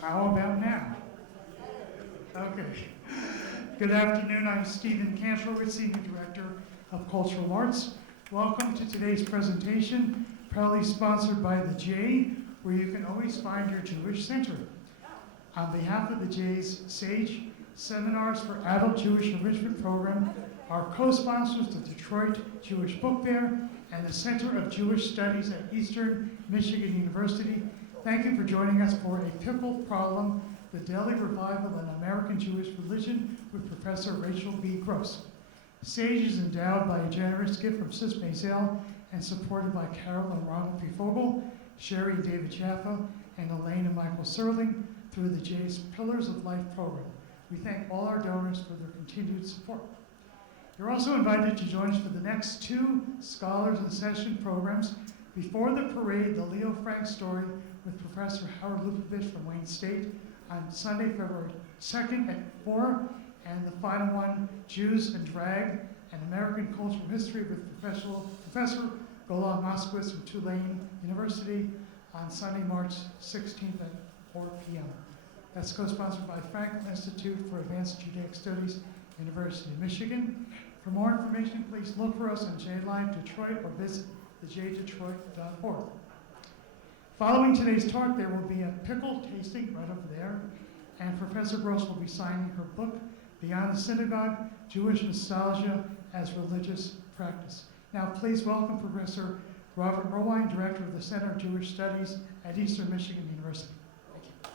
How about now? Okay. Good afternoon. I'm Stephen Kantrowitz, Senior Director of Cultural Arts. Welcome to today's presentation, proudly sponsored by the J, where you can always find your Jewish Center. On behalf of the J's SAGE Seminars for Adult Jewish Enrichment Program, our co-sponsors, the Detroit Jewish Book Fair and the Center of Jewish Studies at Eastern Michigan University, thank you for joining us for A Pickle Problem, the Deli Revival in American Jewish Religion with Professor Rachel B. Gross. SAGE is endowed by a generous gift from Sis Maisel and supported by Carol and Ronald P. Fogel, Sherry and David Jaffa, and Elaine and Michael Serling through the J's Pillars of Life program. We thank all our donors for their continued support. You're also invited to join us for the next two Scholars in Session programs. Before the parade, the Leo Frank story with Professor Howard Lupovich from Wayne State on Sunday, February 2nd at 4, and the final one, Jews and Drag, an American Cultural History with Professor Golan Moskowitz from Tulane University on Sunday, March 16th at 4 p.m. That's co-sponsored by Franklin Institute for Advanced Judaic Studies, University of Michigan. For more information, please look for us on JLive Detroit or visit thejddetroit.org. Following today's talk, there will be a pickle tasting right over there, and Professor Gross will be signing her book, Beyond the Synagogue, Jewish Nostalgia as Religious Practice. Now please welcome Professor Robert Rowine, Director of the Center of Jewish Studies at Eastern Michigan University. Thank you.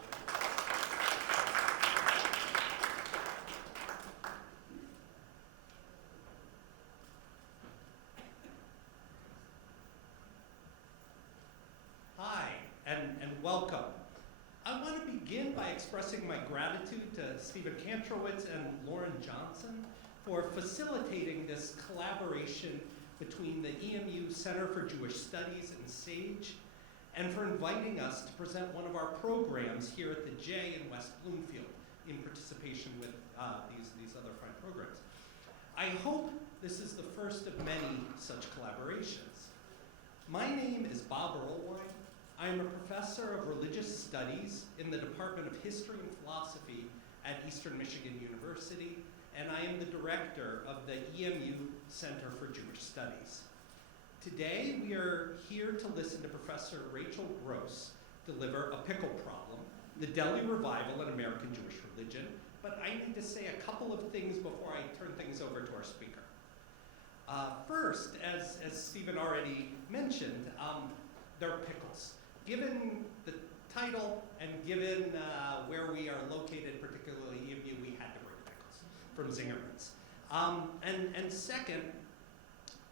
Hi, and welcome. I want to begin by expressing my gratitude to Stephen Kantrowitz and Lauren Johnson for facilitating this collaboration between the EMU Center for Jewish Studies and SAGE, and for inviting us to present one of our programs here at the J in West Bloomfield in participation with these other fine programs. I hope this is the first of many such collaborations. My name is Bob Earlwine. I am a professor of religious studies in the Department of History and Philosophy at Eastern Michigan University, and I am the director of the EMU Center for Jewish Studies. Today, we are here to listen to Professor Rachel Gross deliver A Pickle Problem, the Deli Revival in American Jewish Religion, but I need to say a couple of things before I turn things over to our speaker. First, as Stephen already mentioned, there are pickles. Given the title and given where we are located, particularly EMU, we had to bring pickles from Zingerman's. And second,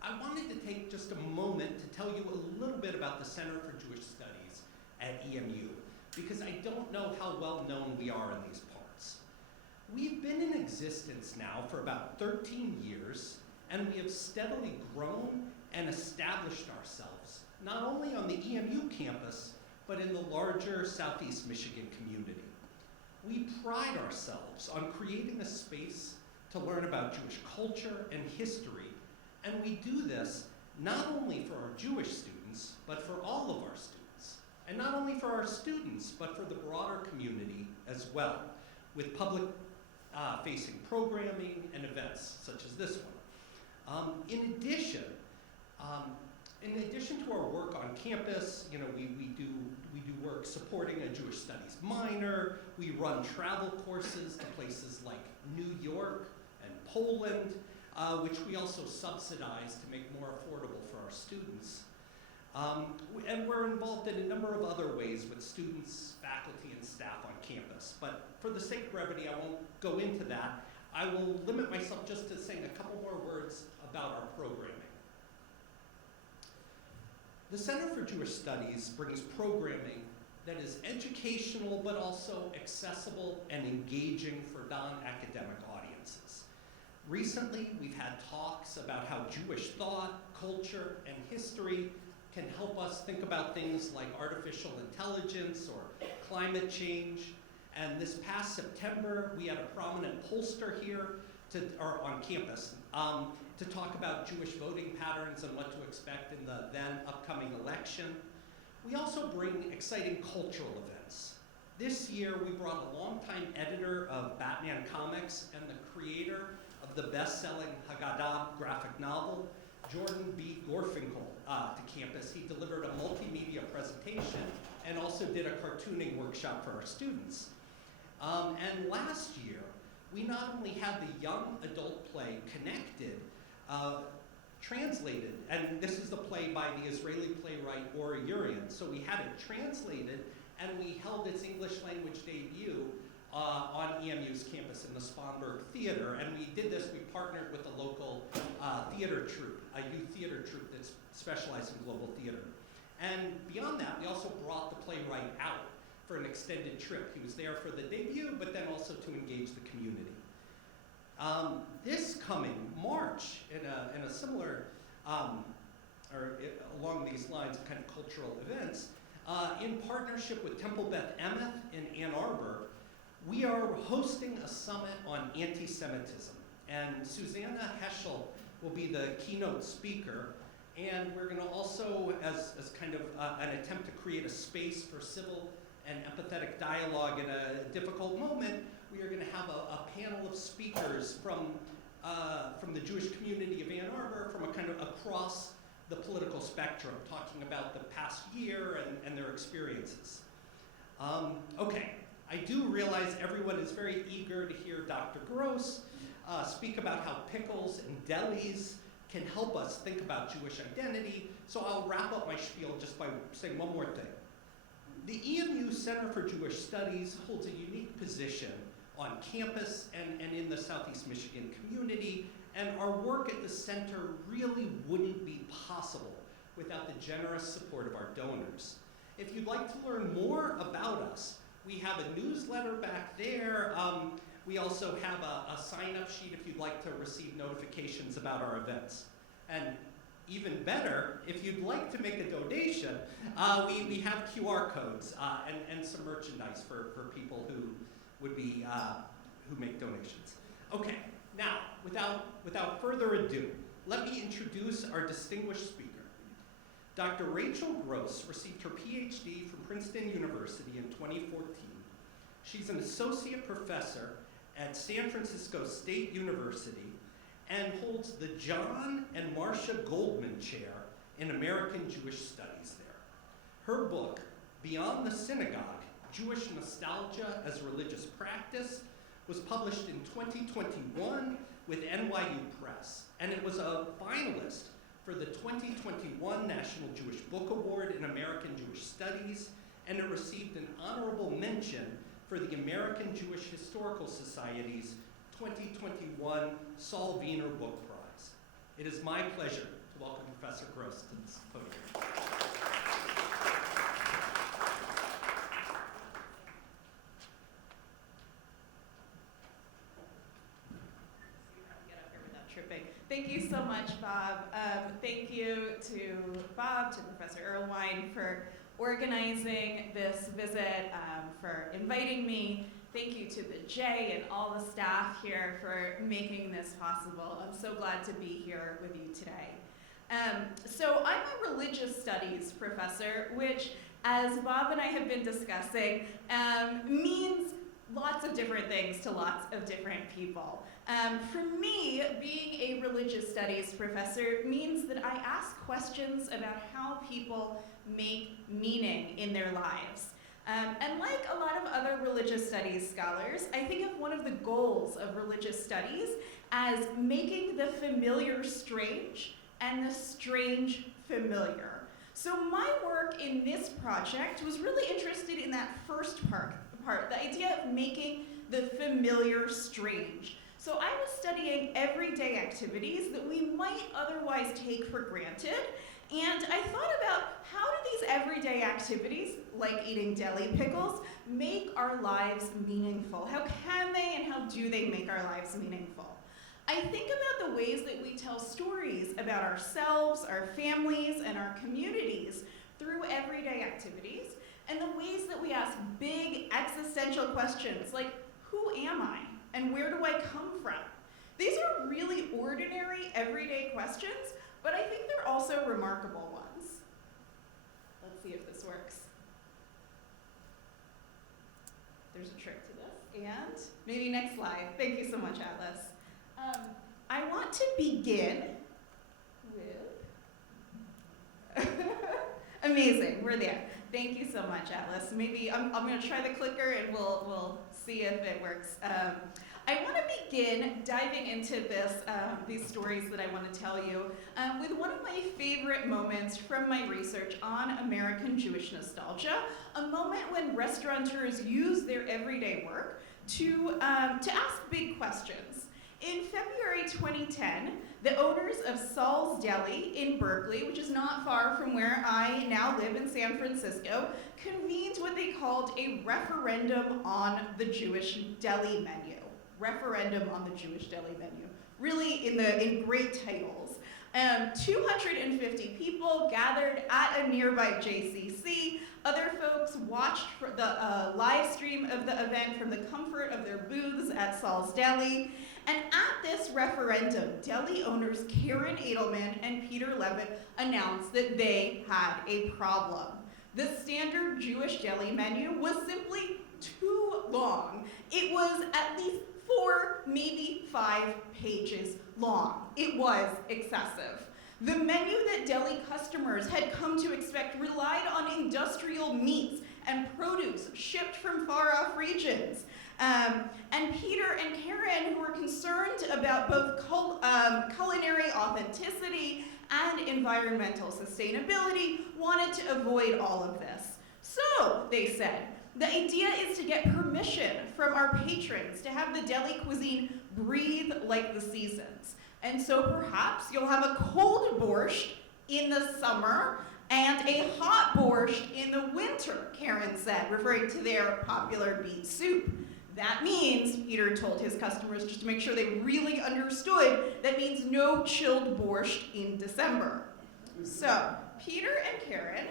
I wanted to take just a moment to tell you a little bit about the Center for Jewish Studies at EMU, because I don't know how well known we are in these parts. We've been in existence now for about 13 years, and we have steadily grown and established ourselves, not only on the EMU campus, but in the larger Southeast Michigan community. We pride ourselves on creating a space to learn about Jewish culture and history, and we do this not only for our Jewish students, but for all of our students. And not only for our students, but for the broader community as well, with public facing programming and events such as this one. In addition to our work on campus, we do work supporting a Jewish Studies minor. We run travel courses to places like New York and Poland, which we also subsidize to make more affordable for our students. And we're involved in a number of other ways with students, faculty, and staff on campus. But for the sake of brevity, I won't go into that. I will limit myself just to saying a couple more words about our programming. The Center for Jewish Studies brings programming that is educational but also accessible and engaging for non-academic audiences. Recently, we've had talks about how Jewish thought, culture, and history can help us think about things like artificial intelligence or climate change. And this past September, we had a prominent pollster here on campus to talk about Jewish voting patterns and what to expect in the then upcoming election. We also bring exciting cultural events. This year, we brought a longtime editor of Batman Comics and the creator of the best-selling Haggadah graphic novel, Jordan B. Gorfinkel, to campus. He delivered a multimedia presentation and also did a cartooning workshop for our students. And last year, we not only had the young adult play Connected translated, and this is the play by the Israeli playwright Ora Urian, so we had it translated, and we held its English language debut on EMU's campus in the Sponberg Theater, and we did this, we partnered with a local theater troupe, a youth theater troupe that's specialized in global theater. And beyond that, we also brought the playwright out for an extended trip. He was there for the debut, but then also to engage the community. This coming March, in a similar, along these lines of kind of cultural events, in partnership with Temple Beth Emeth in Ann Arbor, we are hosting a summit on anti-Semitism. And Susanna Heschel will be the keynote speaker. And we're going to also, as kind of an attempt to create a space for civil and empathetic dialogue in a difficult moment, we are going to have a panel of speakers from the Jewish community of Ann Arbor, from a kind of across the political spectrum, talking about the past year and their experiences. Okay, I do realize everyone is very eager to hear Dr. Gross speak about how pickles and delis can help us think about Jewish identity, so I'll wrap up my spiel just by saying one more thing. The EMU Center for Jewish Studies holds a unique position on campus and in the Southeast Michigan community, and our work at the center really wouldn't be possible without the generous support of our donors. If you'd like to learn more about us, we have a newsletter back there. We also have a sign-up sheet if you'd like to receive notifications about our events. And even better, if you'd like to make a donation, we have QR codes and some merchandise for people who would be, who make donations. Okay, now, without further ado, let me introduce our distinguished speaker. Dr. Rachel Gross received her PhD from Princeton University in 2014. She's an associate professor at San Francisco State University and holds the John and Marcia Goldman Chair in American Jewish Studies there. Her book, Beyond the Synagogue, Jewish Nostalgia as Religious Practice, was published in 2021 with NYU Press, and it was a finalist for the 2021 National Jewish Book Award in American Jewish Studies, and it received an honorable mention for the American Jewish Historical Society's 2021 Saul Wiener Book Prize. It is my pleasure to welcome Professor Gross to this podium. Thank you so much, Bob. Thank you to Bob, to Professor Irwine for organizing this visit, for inviting me. Thank you to the J and all the staff here for making this possible. I'm so glad to be here with you today. So I'm a religious studies professor, which, as Bob and I have been discussing, means lots of different things to lots of different people. For me, being a religious studies professor means that I ask questions about how people make meaning in their lives. And like a lot of other religious studies scholars, I think of one of the goals of religious studies as making the familiar strange and the strange familiar. So my work in this project was really interested in that first part, the idea of making the familiar strange. So I was studying everyday activities that we might otherwise take for granted, and I thought about how do these everyday activities, like eating deli pickles, make our lives meaningful? How can they and how do they make our lives meaningful? I think about the ways that we tell stories about ourselves, our families, and our communities through everyday activities, and the ways that we ask big existential questions like, who am I? And where do I come from? These are really ordinary, everyday questions, but I think they're also remarkable ones. Let's see if this works. there's a trick to this. And maybe next slide. Thank you so much, Atlas. I want to begin with, amazing, we're there. Thank you so much, Atlas. Maybe I'm going to try the clicker and we'll see if it works. I want to begin diving into these stories that I want to tell you with one of my favorite moments from my research on American Jewish nostalgia, a moment when restaurateurs use their everyday work to ask big questions. In February 2010, the owners of Saul's Deli in Berkeley, which is not far from where I now live in San Francisco, convened what they called a referendum on the Jewish deli menu. Referendum on the Jewish deli menu. Really in great titles. 250 people gathered at a nearby JCC. Other folks watched the live stream of the event from the comfort of their booths at Saul's Deli. And at this referendum, deli owners Karen Edelman and Peter Levitt announced that they had a problem. The standard Jewish deli menu was simply too long. It was at least 4, maybe 5 pages long. It was excessive. The menu that deli customers had come to expect relied on industrial meats and produce shipped from far-off regions. And Peter and Karen, who were concerned about both culinary authenticity and environmental sustainability, wanted to avoid all of this. So, they said, the idea is to get permission from our patrons to have the deli cuisine breathe like the seasons. And so perhaps you'll have a cold borscht in the summer and a hot borscht in the winter, Karen said, referring to their popular beet soup. That means, Peter told his customers, just to make sure they really understood, that means no chilled borscht in December. So, Peter and Karen,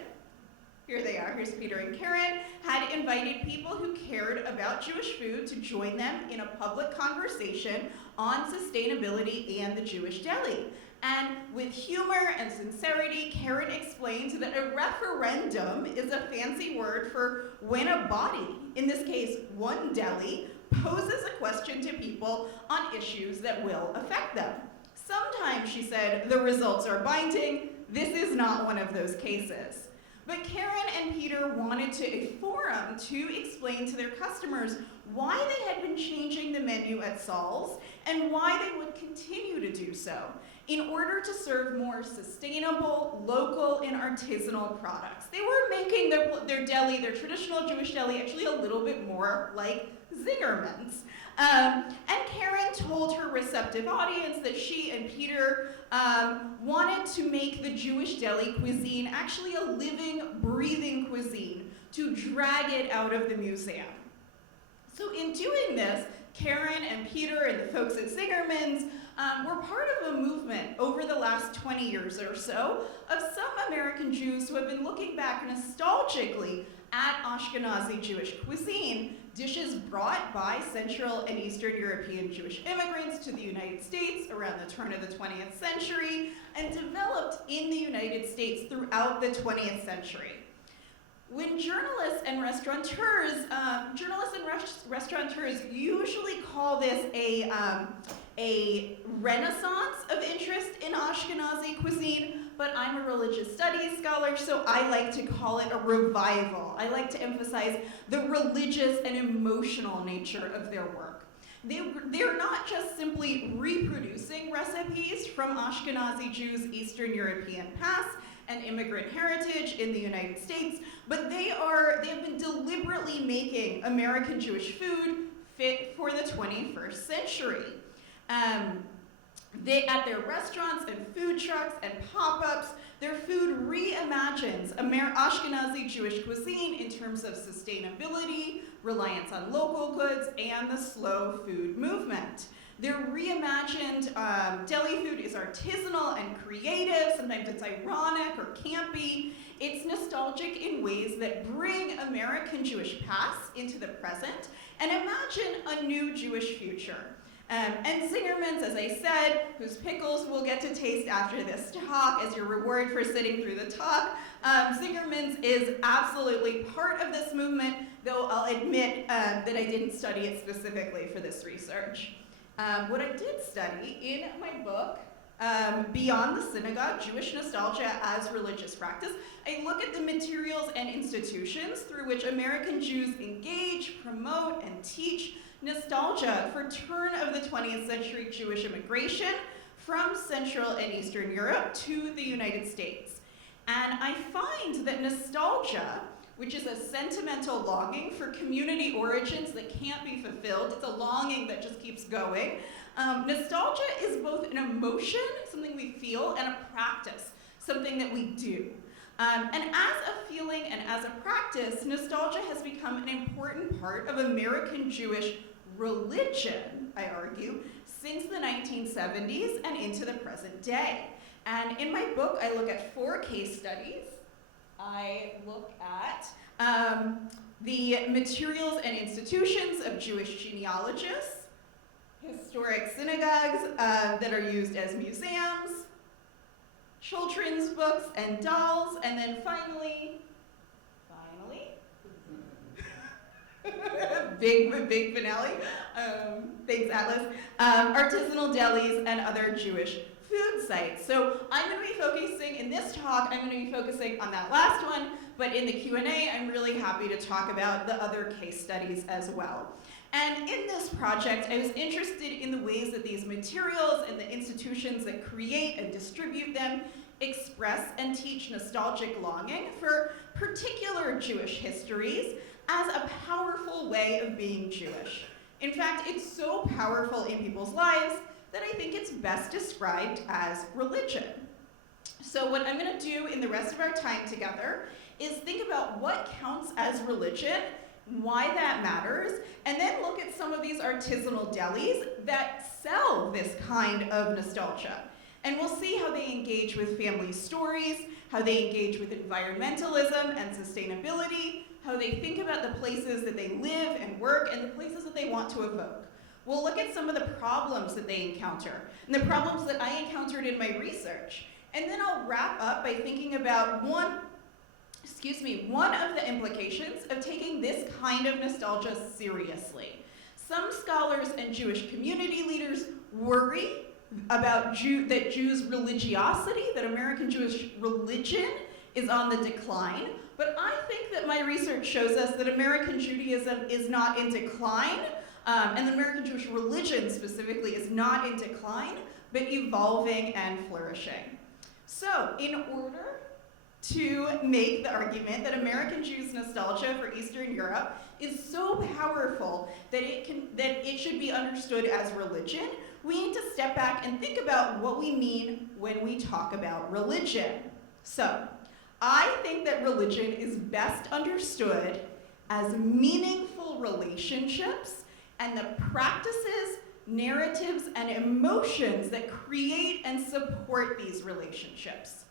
here they are, here's Peter and Karen, had invited people who cared about Jewish food to join them in a public conversation on sustainability and the Jewish deli. And with humor and sincerity, Karen explained that a referendum is a fancy word for when a body, in this case one deli, poses a question to people on issues that will affect them. Sometimes, she said, the results are binding. This is not one of those cases. But Karen and Peter wanted a forum to explain to their customers why they had been changing the menu at Saul's and why they would continue to do so in order to serve more sustainable, local, and artisanal products. They were making their deli, their traditional Jewish deli, actually a little bit more like Zingerman's. And Karen told her receptive audience that she and Peter wanted to make the Jewish deli cuisine actually a living, breathing cuisine, to drag it out of the museum. So in doing this, Karen and Peter and the folks at Zingerman's were part of a movement over the last 20 years or so of some American Jews who have been looking back nostalgically at Ashkenazi Jewish cuisine, dishes brought by Central and Eastern European Jewish immigrants to the United States around the turn of the 20th century and developed in the United States throughout the 20th century. When journalists and restaurateurs usually call this a renaissance of interest in Ashkenazi cuisine, but I'm a religious studies scholar, so I like to call it a revival. I like to emphasize the religious and emotional nature of their work. They're not just simply reproducing recipes from Ashkenazi Jews' Eastern European past and immigrant heritage in the United States, but they have been deliberately making American Jewish food fit for the 21st century. At their restaurants and food trucks and pop-ups, their food reimagines Ashkenazi Jewish cuisine in terms of sustainability, reliance on local goods, and the slow food movement. Their reimagined deli food is artisanal and creative. Sometimes it's ironic or campy. It's nostalgic in ways that bring American Jewish past into the present and imagine a new Jewish future. And Zingerman's, as I said, whose pickles we'll get to taste after this talk as your reward for sitting through the talk, Zingerman's is absolutely part of this movement though I'll admit that I didn't study it specifically for this research. What I did study in my book, Beyond the Synagogue, Jewish Nostalgia as Religious Practice, I look at the materials and institutions through which American Jews engage, promote, and teach nostalgia for turn of the 20th century Jewish immigration from Central and Eastern Europe to the United States. And I find that nostalgia, which is a sentimental longing for community origins that can't be fulfilled, it's a longing that just keeps going. Nostalgia is both an emotion, something we feel, and a practice, something that we do. And as a feeling and as a practice, nostalgia has become an important part of American Jewish religion, I argue, since the 1970s and into the present day. And in my book, I look at 4 case studies. I look at the materials and institutions of Jewish genealogists, historic synagogues that are used as museums, children's books and dolls, and then finally, big finale, thanks Atlas, artisanal delis and other Jewish food sites. So I'm going to be focusing, in this talk, I'm going to be focusing on that last one, but in the Q&A, I'm really happy to talk about the other case studies as well. And in this project, I was interested in the ways that these materials and the institutions that create and distribute them express and teach nostalgic longing for particular Jewish histories as a powerful way of being Jewish. In fact, it's so powerful in people's lives that I think it's best described as religion. So what I'm going to do in the rest of our time together is think about what counts as religion, why that matters, and then look at some of these artisanal delis that sell this kind of nostalgia. And we'll see how they engage with family stories, how they engage with environmentalism and sustainability, how they think about the places that they live and work and the places that they want to evoke. We'll look at some of the problems that they encounter and the problems that I encountered in my research. And then I'll wrap up by thinking about one of the implications of taking this kind of nostalgia seriously. Some scholars and Jewish community leaders worry about that Jews' religiosity, that American Jewish religion is on the decline, but I think that my research shows us that American Judaism is not in decline, and the American Jewish religion specifically is not in decline, but evolving and flourishing. So, in order to make the argument that American Jews' nostalgia for Eastern Europe is so powerful that it should be understood as religion, we need to step back and think about what we mean when we talk about religion. So, I think that religion is best understood as meaningful relationships and the practices, narratives, and emotions that create and support these relationships.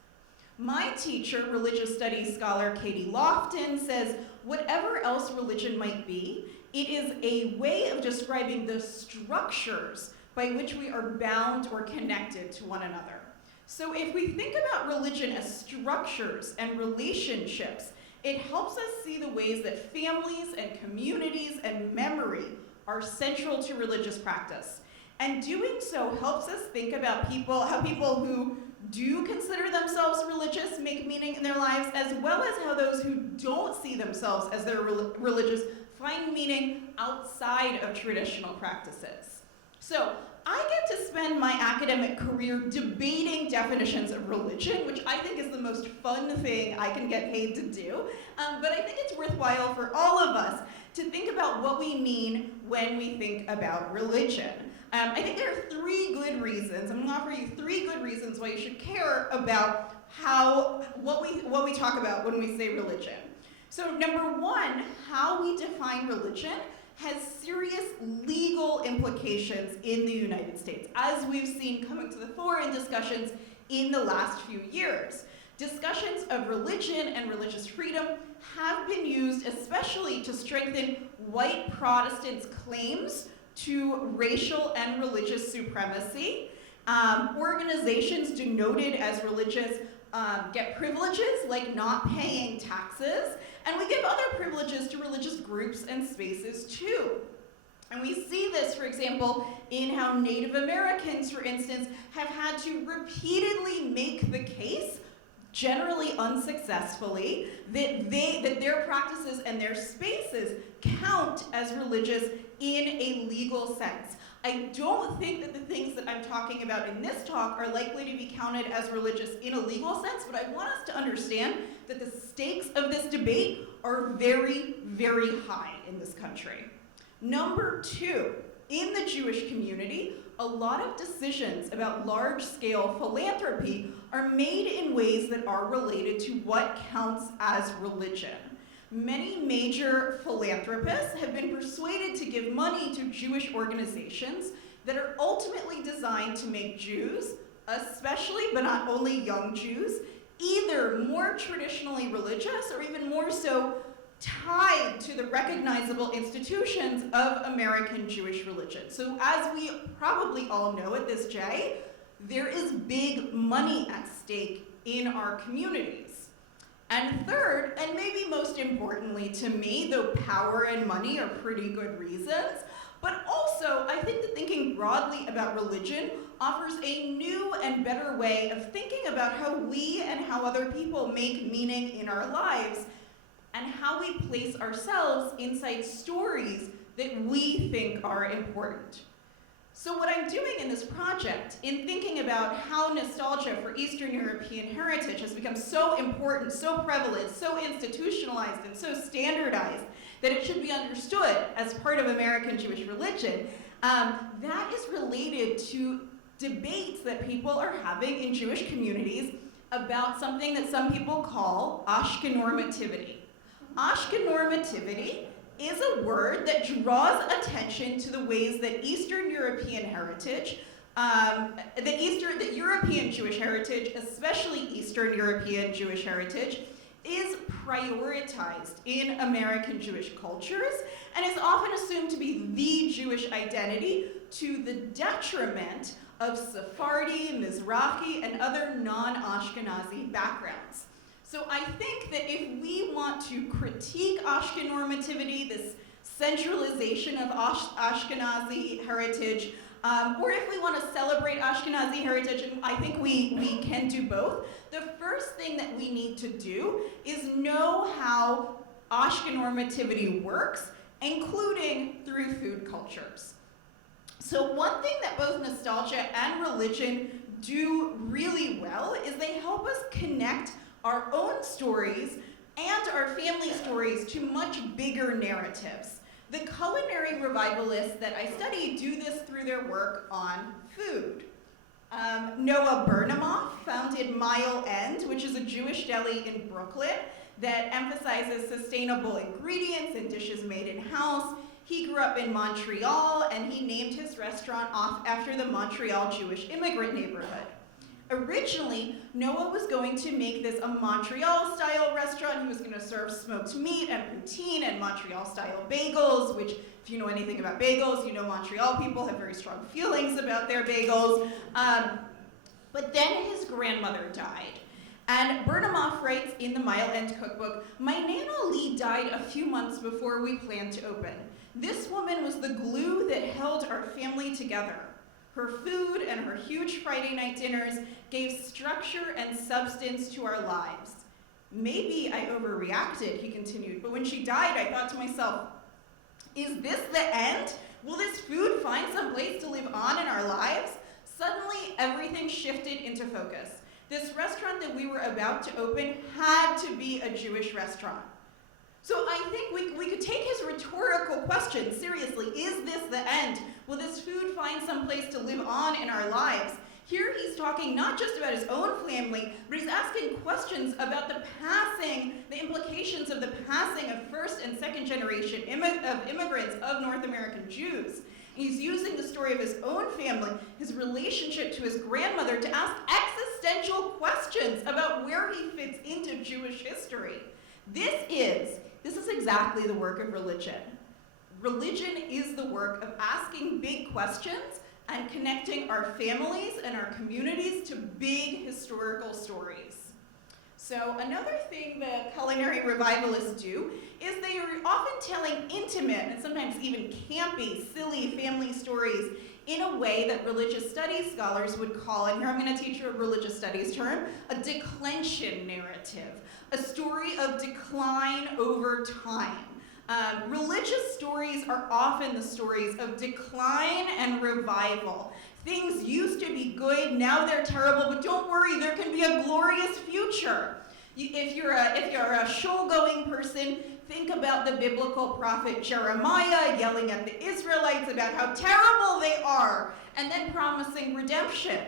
My teacher, religious studies scholar Katie Lofton, says whatever else religion might be, it is a way of describing the structures by which we are bound or connected to one another. So if we think about religion as structures and relationships, it helps us see the ways that families and communities and memory are central to religious practice. And doing so helps us think about how people who do consider themselves religious make meaning in their lives, as well as how those who don't see themselves as their religious find meaning outside of traditional practices. So I get to spend my academic career debating definitions of religion, which I think is the most fun thing I can get paid to do. But I think it's worthwhile for all of us to think about what we mean when we think about religion. I think there are 3 good reasons. I'm going to offer you 3 good reasons why you should care about what we talk about when we say religion. So number 1, how we define religion has serious legal implications in the United States, as we've seen coming to the fore in discussions in the last few years. Discussions of religion and religious freedom have been used especially to strengthen white Protestants' claims to racial and religious supremacy. Organizations denoted as religious get privileges like not paying taxes, and we give other privileges to religious groups and spaces too. And we see this, for example, in how Native Americans, for instance, have had to repeatedly make the case, generally unsuccessfully, that their practices and their spaces count as religious in a legal sense. I don't think that the things that I'm talking about in this talk are likely to be counted as religious in a legal sense, but I want us to understand that the stakes of this debate are very, very high in this country. Number two, in the Jewish community, a lot of decisions about large-scale philanthropy are made in ways that are related to what counts as religion. Many major philanthropists have been persuaded to give money to Jewish organizations that are ultimately designed to make Jews, especially but not only young Jews, either more traditionally religious or even more so tied to the recognizable institutions of American Jewish religion. So as we probably all know at this J, there is big money at stake in our communities. And third, and maybe most importantly to me, though power and money are pretty good reasons, but also I think that thinking broadly about religion offers a new and better way of thinking about how we and how other people make meaning in our lives, and how we place ourselves inside stories that we think are important. So what I'm doing in this project, in thinking about how nostalgia for Eastern European heritage has become so important, so prevalent, so institutionalized, and so standardized that it should be understood as part of American Jewish religion, that is related to debates that people are having in Jewish communities about something that some people call Ashkenormativity. Ashkenormativity is a word that draws attention to the ways that Eastern European heritage, that European Jewish heritage, especially Eastern European Jewish heritage, is prioritized in American Jewish cultures and is often assumed to be the Jewish identity to the detriment of Sephardi, Mizrahi, and other non-Ashkenazi backgrounds. So I think that if we want to critique Ashkenormativity, this centralization of Ashkenazi heritage, or if we want to celebrate Ashkenazi heritage, and I think we can do both, the first thing that we need to do is know how Ashkenormativity works, including through food cultures. So one thing that both nostalgia and religion do really well is they help us connect our own stories and our family stories to much bigger narratives. The culinary revivalists that I study do this through their work on food. Noah Bernemoff founded Mile End, which is a Jewish deli in Brooklyn that emphasizes sustainable ingredients and dishes made in-house. He grew up in Montreal, and he named his restaurant off after the Montreal Jewish immigrant neighborhood. Originally, Noah was going to make this a Montreal-style restaurant. He was going to serve smoked meat and poutine and Montreal-style bagels, which, if you know anything about bagels, you know Montreal people have very strong feelings about their bagels. But then his grandmother died. And Bernemoff writes in the Mile End cookbook, "My Nana Lee died a few months before we planned to open. This woman was the glue that held our family together. Her food and her huge Friday night dinners gave structure and substance to our lives. Maybe I overreacted," he continued, "but when she died, I thought to myself, is this the end? Will this food find some place to live on in our lives?" Suddenly, everything shifted into focus. This restaurant that we were about to open had to be a Jewish restaurant. So I think we could take his rhetorical question seriously. Is this the end? Will this food find some place to live on in our lives? Here he's talking not just about his own family, but he's asking questions about the implications of the passing of first and second generation of immigrants of North American Jews. He's using the story of his own family, his relationship to his grandmother, to ask existential questions about where he fits into Jewish history. This is exactly the work of religion. Religion is the work of asking big questions and connecting our families and our communities to big historical stories. So another thing the culinary revivalists do is they are often telling intimate and sometimes even campy, silly family stories in a way that religious studies scholars would call, and here I'm going to teach you a religious studies term, a declension narrative, a story of decline over time. Religious stories are often the stories of decline and revival. Things used to be good, now they're terrible, but don't worry, there can be a glorious future. If you're a show-going person, think about the biblical prophet Jeremiah yelling at the Israelites about how terrible they are, and then promising redemption.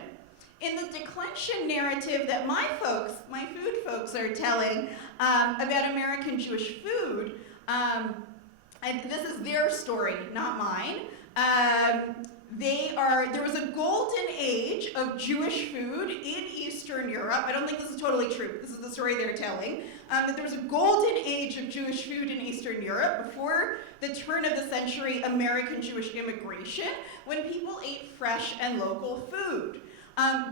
In the declension narrative that my food folks are telling about American Jewish food, and this is their story, not mine. There was a golden age of Jewish food in Eastern Europe. I don't think this is totally true, but this is the story they're telling. That there was a golden age of Jewish food in Eastern Europe before the turn of the century American Jewish immigration, when people ate fresh and local food.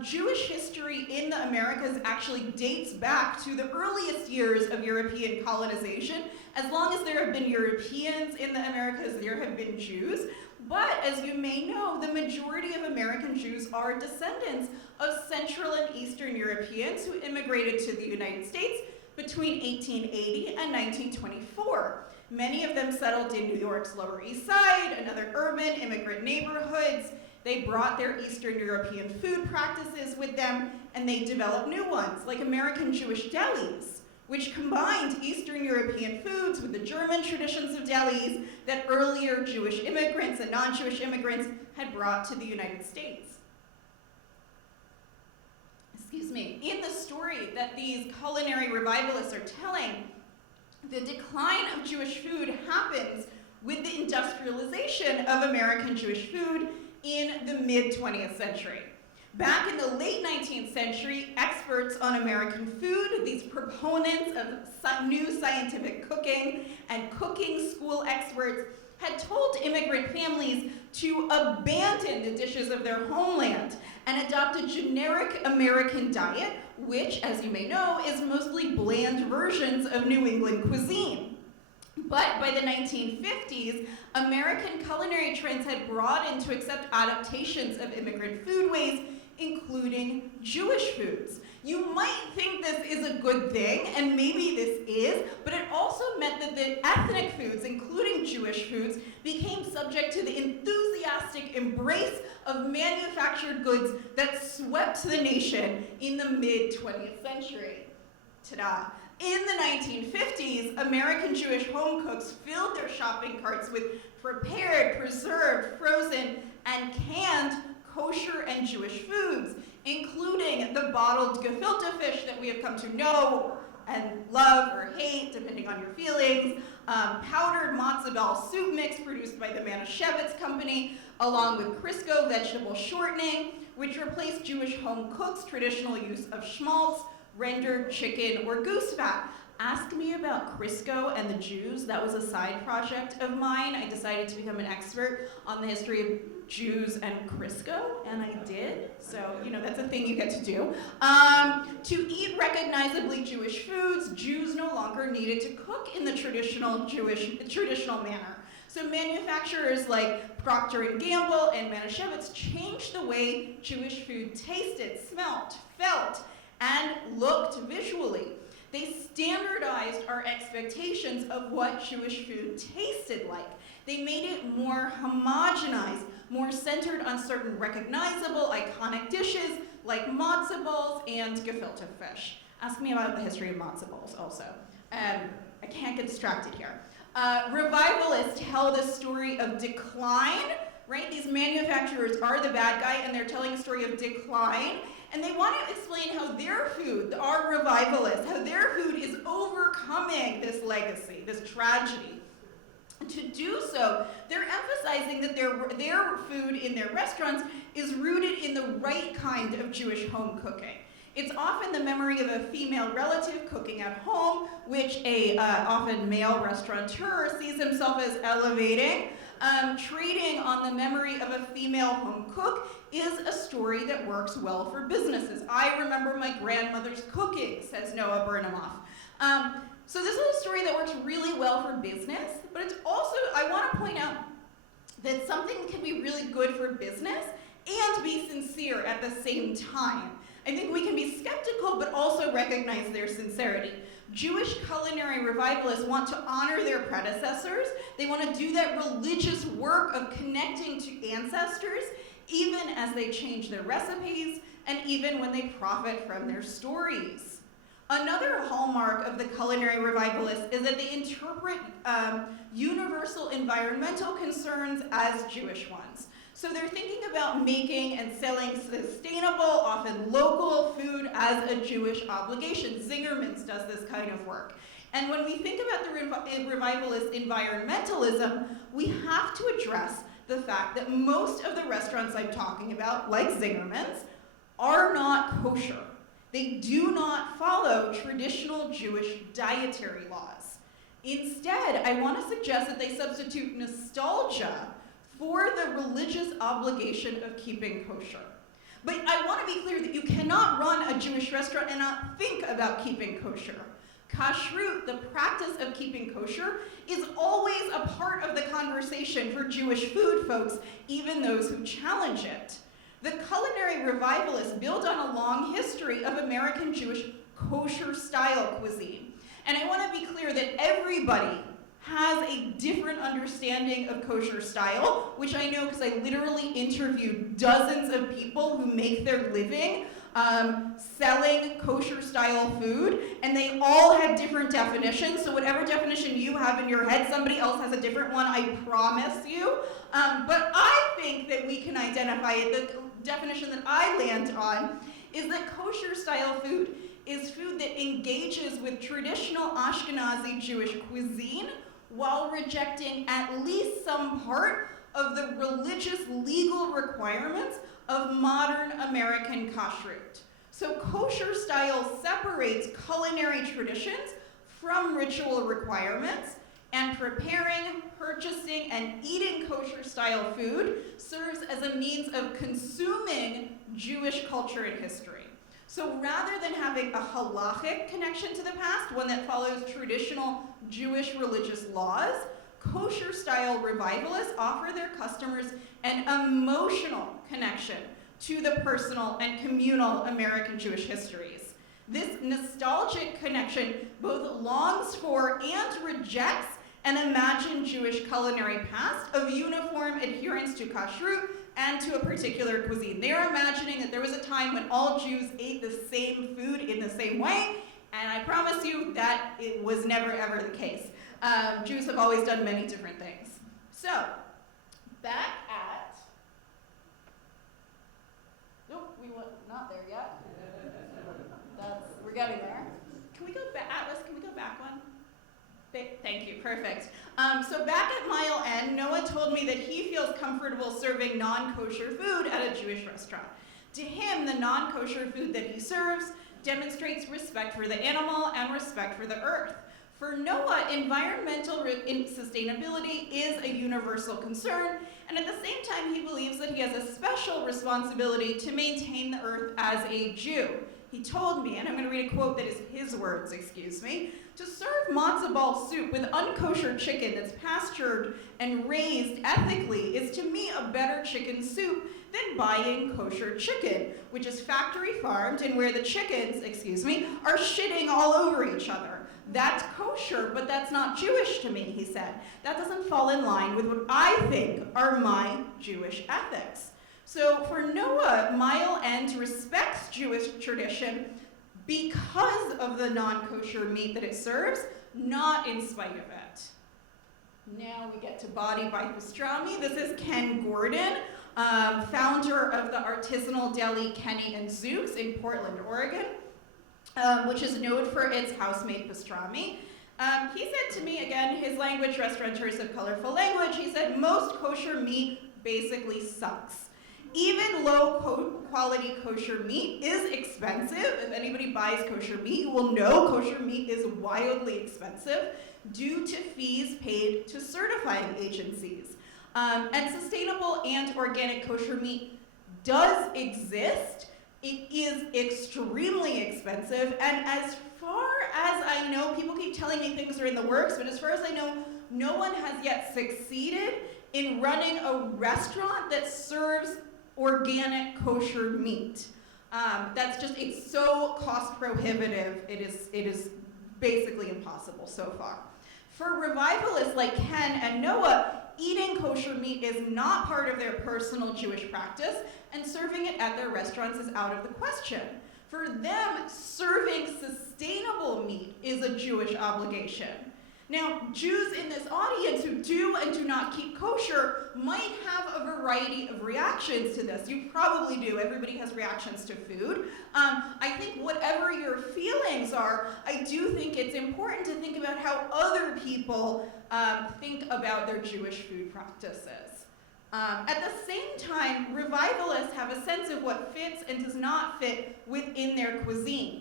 Jewish history in the Americas actually dates back to the earliest years of European colonization. As long as there have been Europeans in the Americas, there have been Jews. But as you may know, the majority of American Jews are descendants of Central and Eastern Europeans who immigrated to the United States between 1880 and 1924. Many of them settled in New York's Lower East Side and other urban immigrant neighborhoods. They brought their Eastern European food practices with them, and they developed new ones, like American Jewish delis, which combined Eastern European foods with the German traditions of delis that earlier Jewish immigrants and non-Jewish immigrants had brought to the United States. Excuse me. In the story that these culinary revivalists are telling, the decline of Jewish food happens with the industrialization of American Jewish food in the mid-20th century. Back in the late 19th century, experts on American food, these proponents of new scientific cooking and cooking school experts, had told immigrant families to abandon the dishes of their homeland and adopt a generic American diet, which, as you may know, is mostly bland versions of New England cuisine. But by the 1950s, American culinary trends had broadened to accept adaptations of immigrant foodways, including Jewish foods. You might think this is a good thing, and maybe this is, but it also meant that the ethnic foods, including Jewish foods, became subject to the enthusiastic embrace of manufactured goods that swept the nation in the mid-20th century. Ta-da! In the 1950s, American Jewish home cooks filled their shopping carts with prepared, preserved, frozen, and canned kosher and Jewish foods, including the bottled gefilte fish that we have come to know and love or hate, depending on your feelings, powdered matzo ball soup mix produced by the Manischewitz Company, along with Crisco vegetable shortening, which replaced Jewish home cooks' traditional use of schmaltz, rendered chicken, or goose fat. Ask me about Crisco and the Jews. That was a side project of mine. I decided to become an expert on the history of Jews and Crisco, and I did. So, that's a thing you get to do. To eat recognizably Jewish foods, Jews no longer needed to cook in the traditional manner. So manufacturers like Procter & Gamble and Manischewitz changed the way Jewish food tasted, smelt, felt, and looked visually. They standardized our expectations of what Jewish food tasted like. They made it more homogenized, more centered on certain recognizable, iconic dishes like matzo balls and gefilte fish. Ask me about the history of matzo balls also. I can't get distracted here. Revivalists tell the story of decline, right? These manufacturers are the bad guy, and they're telling a story of decline. And they want to explain how their food, our revivalists, how their food is overcoming this legacy, this tragedy. To do so, they're emphasizing that their food in their restaurants is rooted in the right kind of Jewish home cooking. It's often the memory of a female relative cooking at home, which a often male restaurateur sees himself as elevating. Trading on the memory of a female home cook is a story that works well for businesses. I remember my grandmother's cooking, says Noah Burnhamoff. So this is a story that works really well for business, but it's also, I want to point out that something can be really good for business and be sincere at the same time. I think we can be skeptical, but also recognize their sincerity. Jewish culinary revivalists want to honor their predecessors. They want to do that religious work of connecting to ancestors, even as they change their recipes, and even when they profit from their stories. Another hallmark of the culinary revivalists is that they interpret universal environmental concerns as Jewish ones. So they're thinking about making and selling sustainable, often local food as a Jewish obligation. Zingerman's does this kind of work. And when we think about the revivalist environmentalism, we have to address the fact that most of the restaurants I'm talking about, like Zingerman's, are not kosher. They do not follow traditional Jewish dietary laws. Instead, I want to suggest that they substitute nostalgia for the religious obligation of keeping kosher. But I want to be clear that you cannot run a Jewish restaurant and not think about keeping kosher. Kashrut, the practice of keeping kosher, is always a part of the conversation for Jewish food folks, even those who challenge it. The culinary revivalists build on a long history of American Jewish kosher-style cuisine. And I want to be clear that everybody has a different understanding of kosher style, which I know because I literally interviewed dozens of people who make their living selling kosher style food, and they all had different definitions. So whatever definition you have in your head, somebody else has a different one, I promise you. But I think that we can identify it. The definition that I land on is that kosher style food is food that engages with traditional Ashkenazi Jewish cuisine while rejecting at least some part of the religious legal requirements of modern American kashrut. So kosher style separates culinary traditions from ritual requirements, and preparing, purchasing, and eating kosher style food serves as a means of consuming Jewish culture and history. So rather than having a halachic connection to the past, one that follows traditional Jewish religious laws, kosher-style revivalists offer their customers an emotional connection to the personal and communal American Jewish histories. This nostalgic connection both longs for and rejects an imagined Jewish culinary past of uniform adherence to kashrut and to a particular cuisine. They're imagining that there was a time when all Jews ate the same food in the same way, and I promise you that it was never ever the case. Jews have always done many different things. So, back at, nope, we were not there yet. We're getting there. Can we go back, Atlas, can we go back one? Thank you, perfect. So back at Mile End, Noah told me that he feels comfortable serving non-kosher food at a Jewish restaurant. To him, the non-kosher food that he serves demonstrates respect for the animal and respect for the earth. For Noah, environmental sustainability is a universal concern, and at the same time, he believes that he has a special responsibility to maintain the earth as a Jew. He told me, and I'm going to read a quote that is his words, excuse me, "To serve matzo ball soup with unkosher chicken that's pastured and raised ethically is to me a better chicken soup than buying kosher chicken, which is factory farmed and where the chickens, are shitting all over each other. That's kosher, but that's not Jewish to me," he said. "That doesn't fall in line with what I think are my Jewish ethics." So for Noah, Mile End respects Jewish tradition because of the non-kosher meat that it serves, not in spite of it. Now we get to Body by Pastrami. This is Ken Gordon, founder of the artisanal deli Kenny and Zeus in Portland, Oregon, which is known for its house-made pastrami. He said to me, again, his language, restaurateurs have colorful language, he said, most kosher meat basically sucks. Even low-quality kosher meat is expensive. If anybody buys kosher meat, you will know kosher meat is wildly expensive due to fees paid to certifying agencies. And sustainable and organic kosher meat does exist. It is extremely expensive, and as far as I know, people keep telling me things are in the works, but as far as I know, no one has yet succeeded in running a restaurant that serves organic kosher meat. It's so cost prohibitive, it is basically impossible so far. For revivalists like Ken and Noah, eating kosher meat is not part of their personal Jewish practice, and serving it at their restaurants is out of the question. For them, serving sustainable meat is a Jewish obligation. Now, Jews in this audience who do and do not keep kosher might have a variety of reactions to this. You probably do. Everybody has reactions to food. I think whatever your feelings are, I do think it's important to think about how other people think about their Jewish food practices. At the same time, revivalists have a sense of what fits and does not fit within their cuisine.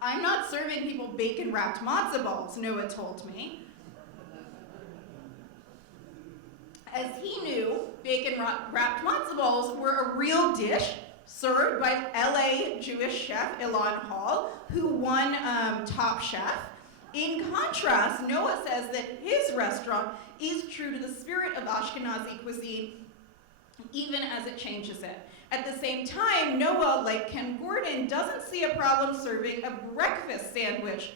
I'm not serving people bacon-wrapped matzo balls, Noah told me. As he knew, bacon-wrapped matzo balls were a real dish served by LA Jewish chef Ilan Hall, who won Top Chef. In contrast, Noah says that his restaurant is true to the spirit of Ashkenazi cuisine, even as it changes it. At the same time, Noah, like Ken Gordon, doesn't see a problem serving a breakfast sandwich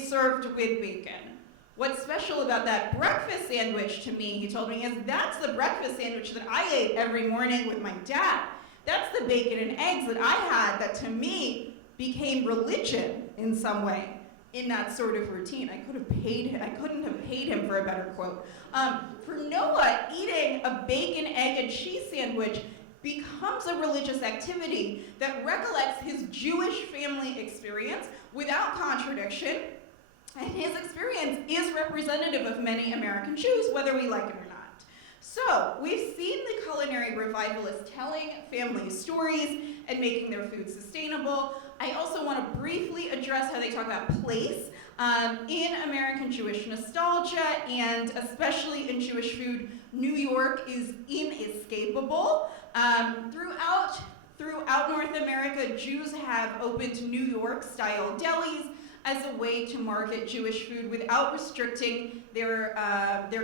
served with bacon. What's special about that breakfast sandwich to me, he told me, is that's the breakfast sandwich that I ate every morning with my dad. That's the bacon and eggs that I had that to me became religion in some way in that sort of routine. I couldn't have paid him for a better quote. For Noah, eating a bacon, egg, and cheese sandwich becomes a religious activity that recollects his Jewish family experience without contradiction, and his experience is representative of many American Jews, whether we like it or not. So, we've seen the culinary revivalists telling family stories and making their food sustainable. I also want to briefly address how they talk about place in American Jewish nostalgia, and especially in Jewish food. New York is inescapable. Throughout North America, Jews have opened New York-style delis as a way to market Jewish food without restricting their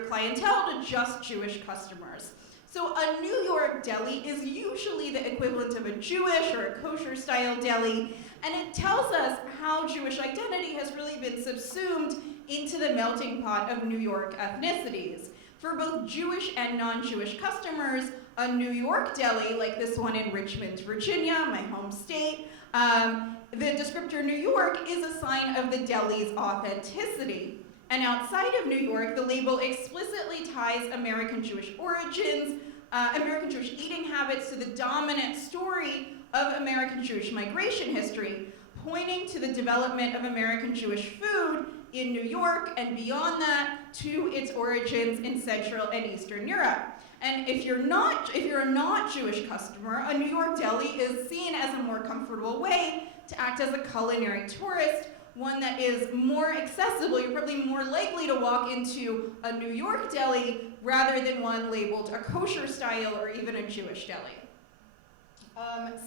clientele to just Jewish customers. So a New York deli is usually the equivalent of a Jewish or a kosher-style deli, and it tells us how Jewish identity has really been subsumed into the melting pot of New York ethnicities. For both Jewish and non-Jewish customers, a New York deli, like this one in Richmond, Virginia, my home state, the descriptor New York is a sign of the deli's authenticity. And outside of New York, the label explicitly ties American Jewish origins, American Jewish eating habits to the dominant story of American Jewish migration history, pointing to the development of American Jewish food in New York and beyond that to its origins in Central and Eastern Europe. And if you're a not Jewish customer, a New York deli is seen as a more comfortable way to act as a culinary tourist, one that is more accessible. You're probably more likely to walk into a New York deli rather than one labeled a kosher style or even a Jewish deli.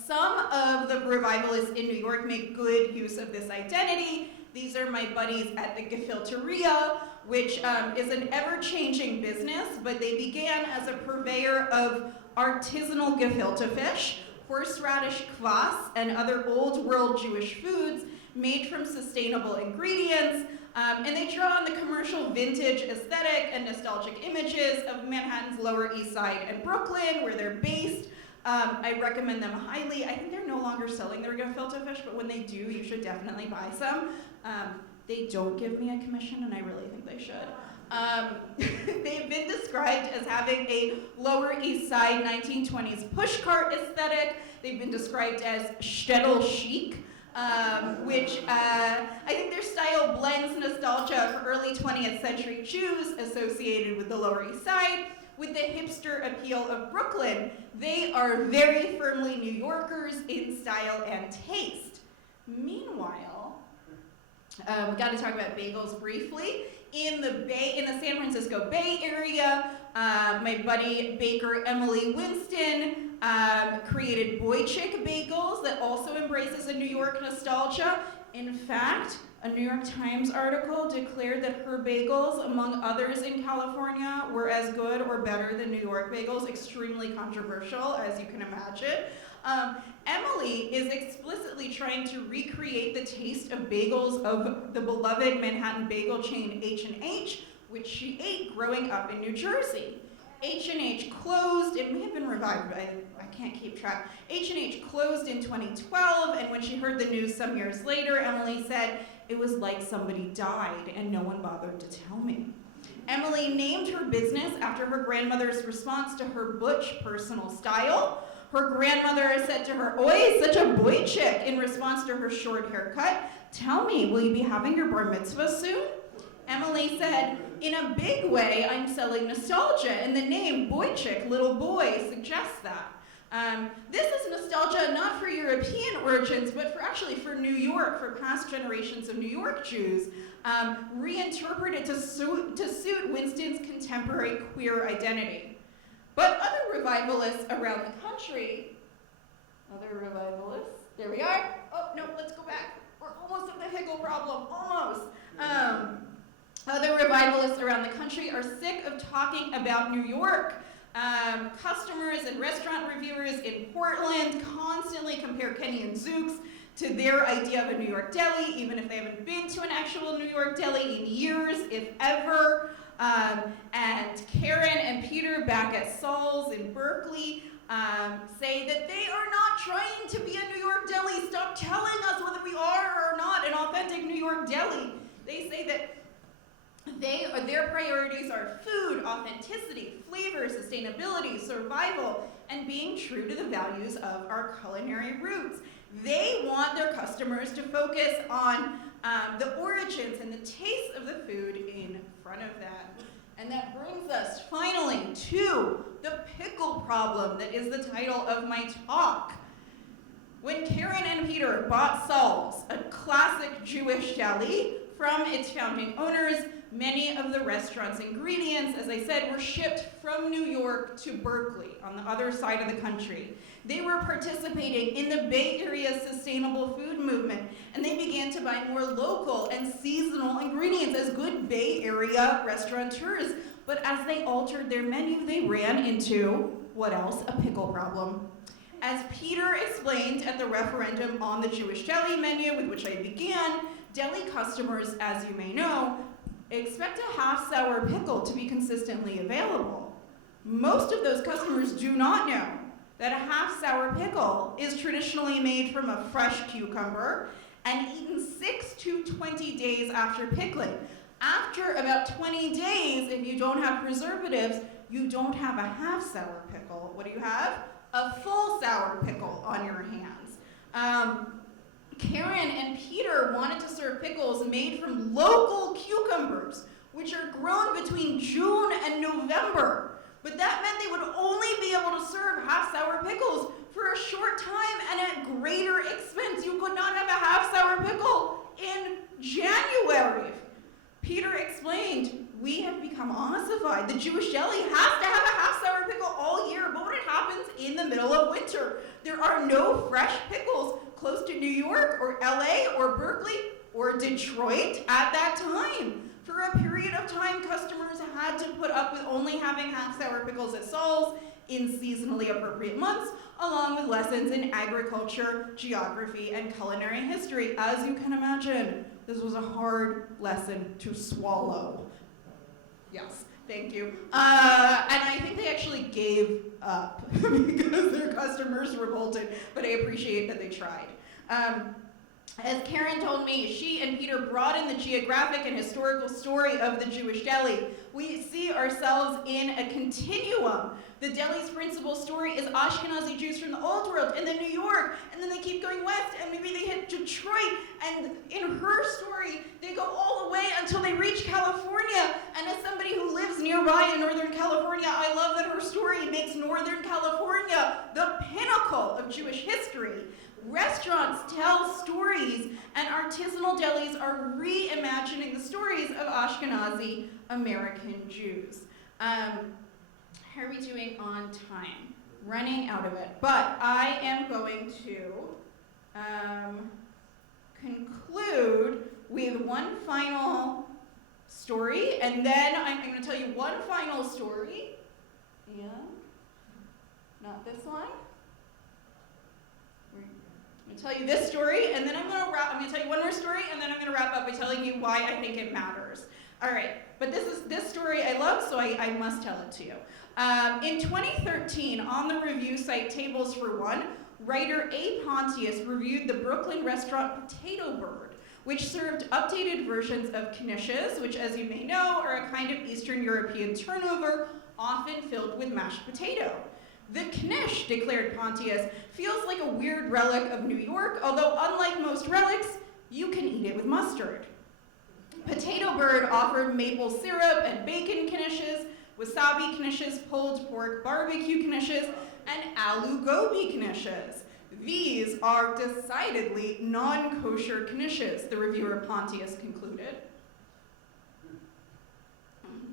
Some of the revivalists in New York make good use of this identity. These are my buddies at the Gefilteria, which is an ever-changing business, but they began as a purveyor of artisanal gefilte fish, horseradish kvass, and other old-world Jewish foods made from sustainable ingredients, and they draw on the commercial vintage aesthetic and nostalgic images of Manhattan's Lower East Side and Brooklyn, where they're based. I recommend them highly. I think they're no longer selling their gefilte fish, but when they do, you should definitely buy some. They don't give me a commission, and I really think they should. They've been described as having a Lower East Side 1920s pushcart aesthetic. They've been described as shtetl chic, which I think their style blends nostalgia for early 20th century Jews associated with the Lower East Side with the hipster appeal of Brooklyn. They are very firmly New Yorkers in style and taste. Meanwhile, we got to talk about bagels briefly. In the San Francisco Bay Area, my buddy baker Emily Winston created Boy Chick Bagels that also embraces a New York nostalgia. In fact, a New York Times article declared that her bagels, among others in California, were as good or better than New York bagels. Extremely controversial, as you can imagine. Emily is explicitly trying to recreate the taste of bagels of the beloved Manhattan bagel chain H&H, which she ate growing up in New Jersey. H&H closed, it may have been revived, but I can't keep track. H&H closed in 2012, and when she heard the news some years later, Emily said, "It was like somebody died and no one bothered to tell me." Emily named her business after her grandmother's response to her butch personal style. Her grandmother said to her, "Oi, such a boy chick," in response to her short haircut. "Tell me, will you be having your bar mitzvah soon?" Emily said, "In a big way, I'm selling nostalgia, and the name Boy Chick, little boy, suggests that." This is nostalgia not for European origins, but for New York, for past generations of New York Jews, reinterpreted to suit Winston's contemporary queer identity. But other revivalists around the country, there we are. Oh, no, let's go back. We're almost at the Pickle problem, almost. Other revivalists around the country are sick of talking about New York. Customers and restaurant reviewers in Portland constantly compare Kenny and Zook's to their idea of a New York deli, even if they haven't been to an actual New York deli in years, if ever. And Karen and Peter back at Saul's in Berkeley say that they are not trying to be a New York deli. Stop telling us whether we are or not an authentic New York deli. They say that their priorities are food, authenticity, flavor, sustainability, survival, and being true to the values of our culinary roots. They want their customers to focus on the origins and the taste of the food in front of them. And that brings us finally to the pickle problem that is the title of my talk. When Karen and Peter bought Saul's, a classic Jewish deli, from its founding owners, many of the restaurant's ingredients, as I said, were shipped from New York to Berkeley on the other side of the country. They were participating in the Bay Area's sustainable food movement, and they began to buy more local and seasonal ingredients as good Bay Area restaurateurs. But as they altered their menu, they ran into, what else? A pickle problem. As Peter explained at the referendum on the Jewish deli menu, with which I began, deli customers, as you may know, expect a half-sour pickle to be consistently available. Most of those customers do not know that a half-sour pickle is traditionally made from a fresh cucumber and eaten 6 to 20 days after pickling. After about 20 days, if you don't have preservatives, you don't have a half-sour pickle. What do you have? A full sour pickle on your hands. Karen and Peter wanted to serve pickles made from local cucumbers, which are grown between June and November. But that meant they would only be able to serve half-sour pickles for a short time and at greater expense. You could not have a half-sour pickle in January. Peter explained, "We have become ossified. The Jewish deli has to have a half-sour pickle all year, but what happens in the middle of winter? There are no fresh pickles close to New York or LA or Berkeley or Detroit at that time." For a period of time, customers had to put up with only having half-sour pickles at Saul's in seasonally appropriate months, along with lessons in agriculture, geography, and culinary history. As you can imagine, this was a hard lesson to swallow. Yes, thank you. And I think they actually gave up because their customers revolted, but I appreciate that they tried. As Karen told me, she and Peter brought in the geographic and historical story of the Jewish deli. We see ourselves in a continuum. The deli's principal story is Ashkenazi Jews from the Old World, and then New York, and then they keep going west, and maybe they hit Detroit, and in her story, they go all the way until they reach California. And as somebody who lives nearby in Northern California, I love that her story makes Northern California the pinnacle of Jewish history. Restaurants tell stories, and artisanal delis are reimagining the stories of Ashkenazi American Jews. How are we doing on time? running out of it. But I am going to conclude with one final story, and then I'm going to tell you one final story. Yeah, not this one. I'm going to tell you this story, and then I'm going to tell you one more story, and then I'm going to wrap up by telling you why I think it matters. All right, but this story I love, so I must tell it to you. In 2013, on the review site Tables for One, writer A. Pontius reviewed the Brooklyn restaurant Potato Bird, which served updated versions of knishes, which, as you may know, are a kind of Eastern European turnover, often filled with mashed potato. The knish, declared Pontius, feels like a weird relic of New York, although unlike most relics, you can eat it with mustard. Potato Bird offered maple syrup and bacon knishes, wasabi knishes, pulled pork barbecue knishes, and aloo gobi knishes. These are decidedly non-kosher knishes, the reviewer Pontius concluded.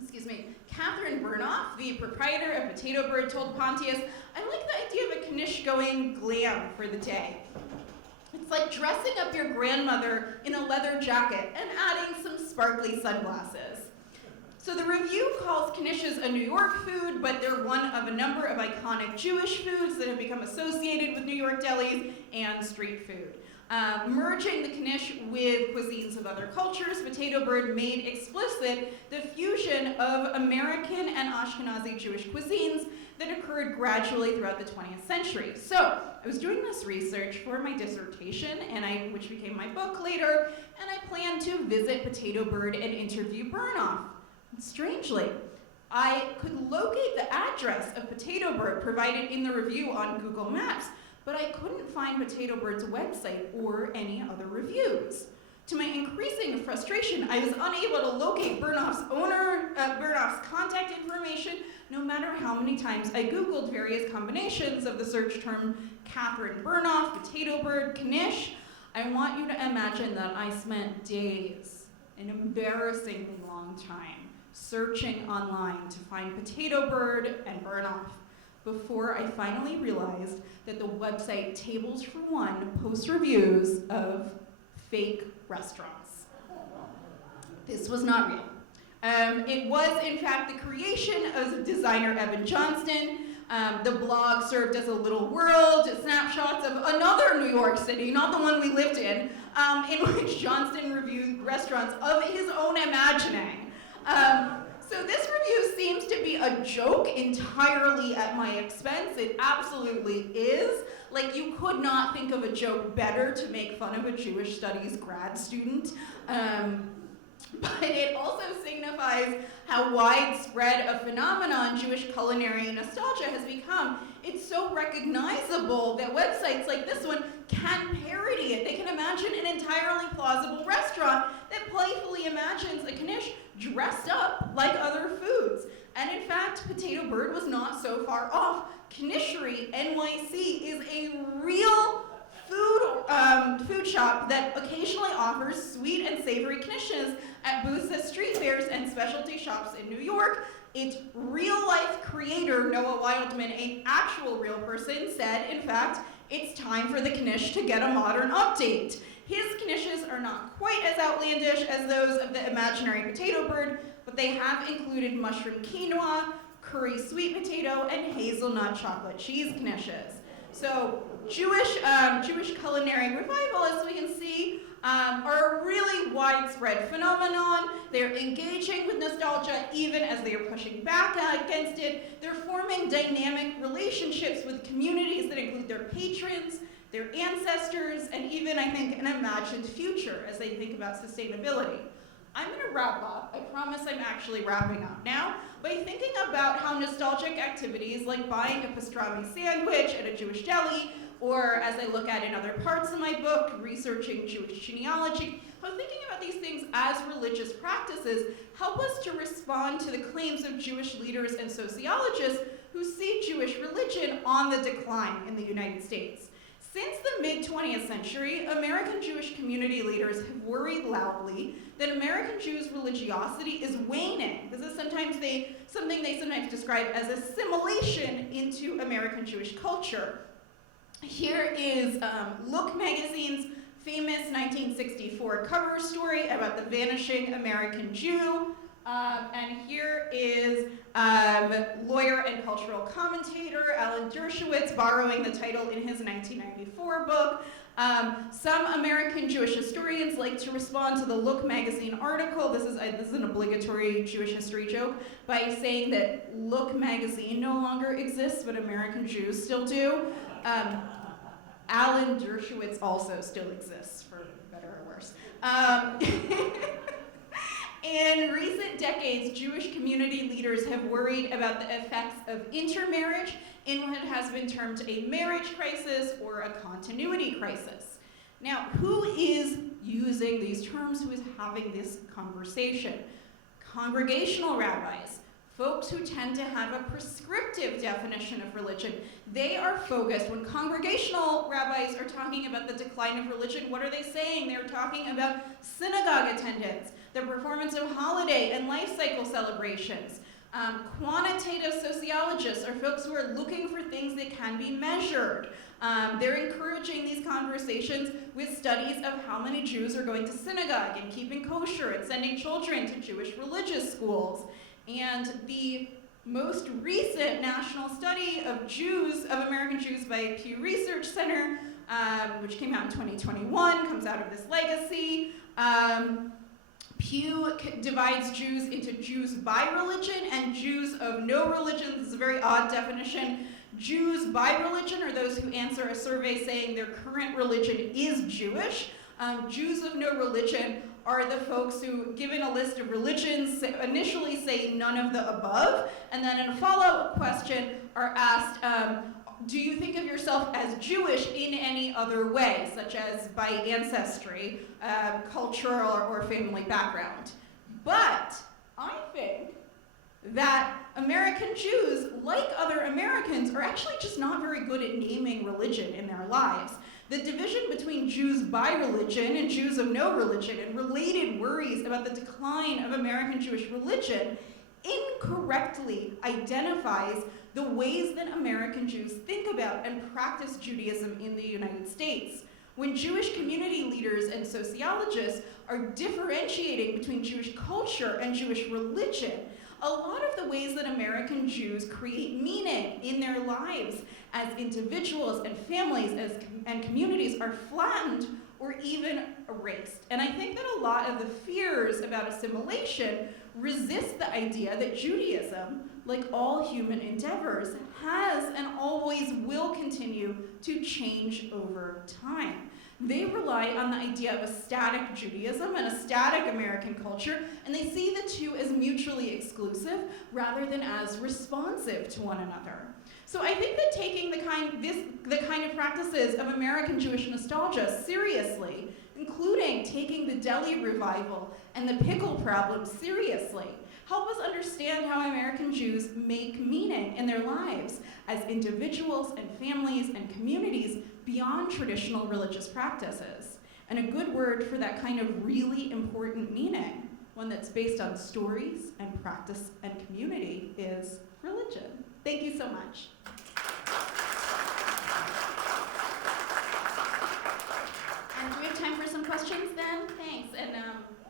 Excuse me. Catherine Burnoff, the proprietor of Potato Bird, told Pontius, "I like the idea of a knish going glam for the day. It's like dressing up your grandmother in a leather jacket and adding some sparkly sunglasses." So the review calls knishes a New York food, but they're one of a number of iconic Jewish foods that have become associated with New York delis and street food. Merging the knish with cuisines of other cultures, Potato Bird made explicit the fusion of American and Ashkenazi Jewish cuisines that occurred gradually throughout the 20th century. So I was doing this research for my dissertation, which became my book later, and I planned to visit Potato Bird and interview Burnoff. Strangely, I could locate the address of Potato Bird provided in the review on Google Maps, but I couldn't find Potato Bird's website or any other reviews. To my increasing frustration, I was unable to locate Burnoff's contact information, no matter how many times I Googled various combinations of the search term Catherine Burnoff, Potato Bird, knish. I want you to imagine that I spent days, an embarrassingly long time, searching online to find Potato Bird and Burnoff before I finally realized that the website Tables for One posts reviews of fake restaurants. This was not real. It was, in fact, the creation of designer Evan Johnston. The blog served as a little world, snapshots of another New York City, not the one we lived in which Johnston reviewed restaurants of his own imagining. So this review seems to be a joke entirely at my expense. It absolutely is. Like, you could not think of a joke better to make fun of a Jewish studies grad student. But it also signifies how widespread a phenomenon Jewish culinary nostalgia has become. It's so recognizable that websites like this one can parody it. They can imagine an entirely plausible restaurant that playfully imagines a knish dressed up like other foods. And in fact, Potato Bird was not so far off. Knishery NYC is a real food shop that occasionally offers sweet and savory knishes at booths at street fairs and specialty shops in New York. Its real-life creator, Noah Wildman, an actual real person, said, in fact, it's time for the knish to get a modern update. His knishes are not quite as outlandish as those of the imaginary Potato Bird, but they have included mushroom quinoa, curry sweet potato, and hazelnut chocolate cheese knishes. So Jewish culinary revival, as we can see, are a really widespread phenomenon. They're engaging with nostalgia even as they are pushing back against it. They're forming dynamic relationships with communities that include their patrons, their ancestors, and even, I think, an imagined future as they think about sustainability. I'm going to wrap up. I promise I'm actually wrapping up now by thinking about how nostalgic activities like buying a pastrami sandwich at a Jewish deli, or as I look at in other parts of my book, researching Jewish genealogy, how thinking about these things as religious practices help us to respond to the claims of Jewish leaders and sociologists who see Jewish religion on the decline in the United States. Since the mid-20th century, American Jewish community leaders have worried loudly that American Jews' religiosity is waning. This is something they sometimes describe as assimilation into American Jewish culture. Here is Look magazine's famous 1964 cover story about the vanishing American Jew. And here is lawyer and cultural commentator Alan Dershowitz borrowing the title in his 1994 book. Some American Jewish historians like to respond to the Look magazine article, this is an obligatory Jewish history joke, by saying that Look magazine no longer exists, but American Jews still do. Alan Dershowitz also still exists, for better or worse. In recent decades, Jewish community leaders have worried about the effects of intermarriage in what has been termed a marriage crisis or a continuity crisis. Now, who is using these terms? Who is having this conversation? Congregational rabbis, folks who tend to have a prescriptive definition of religion. They are focused, when congregational rabbis are talking about the decline of religion, what are they saying? They're talking about synagogue attendance, the performance of holiday and life cycle celebrations. Quantitative sociologists are folks who are looking for things that can be measured. They're encouraging these conversations with studies of how many Jews are going to synagogue and keeping kosher and sending children to Jewish religious schools. And the most recent national study of American Jews by Pew Research Center, which came out in 2021, comes out of this legacy. Pew divides Jews into Jews by religion and Jews of no religion. This is a very odd definition. Jews by religion are those who answer a survey saying their current religion is Jewish. Jews of no religion are the folks who, given a list of religions, initially say none of the above, and then in a follow-up question are asked, do you think of yourself as Jewish in any other way, such as by ancestry, cultural or family background? But I think that American Jews, like other Americans, are actually just not very good at naming religion in their lives. The division between Jews by religion and Jews of no religion and related worries about the decline of American Jewish religion incorrectly identifies the ways that American Jews think about and practice Judaism in the United States. When Jewish community leaders and sociologists are differentiating between Jewish culture and Jewish religion, a lot of the ways that American Jews create meaning in their lives as individuals and families and communities are flattened or even erased. And I think that a lot of the fears about assimilation resist the idea that Judaism, like all human endeavors, has and always will continue to change over time. They rely on the idea of a static Judaism and a static American culture, and they see the two as mutually exclusive rather than as responsive to one another. So I think that taking the kind of practices of American Jewish nostalgia seriously, including taking the Deli revival and the Pickle problem seriously, help us understand how American Jews make meaning in their lives as individuals and families and communities beyond traditional religious practices. And a good word for that kind of really important meaning, one that's based on stories and practice and community, is religion. Thank you so much. And do we have time for some questions then? Thanks, and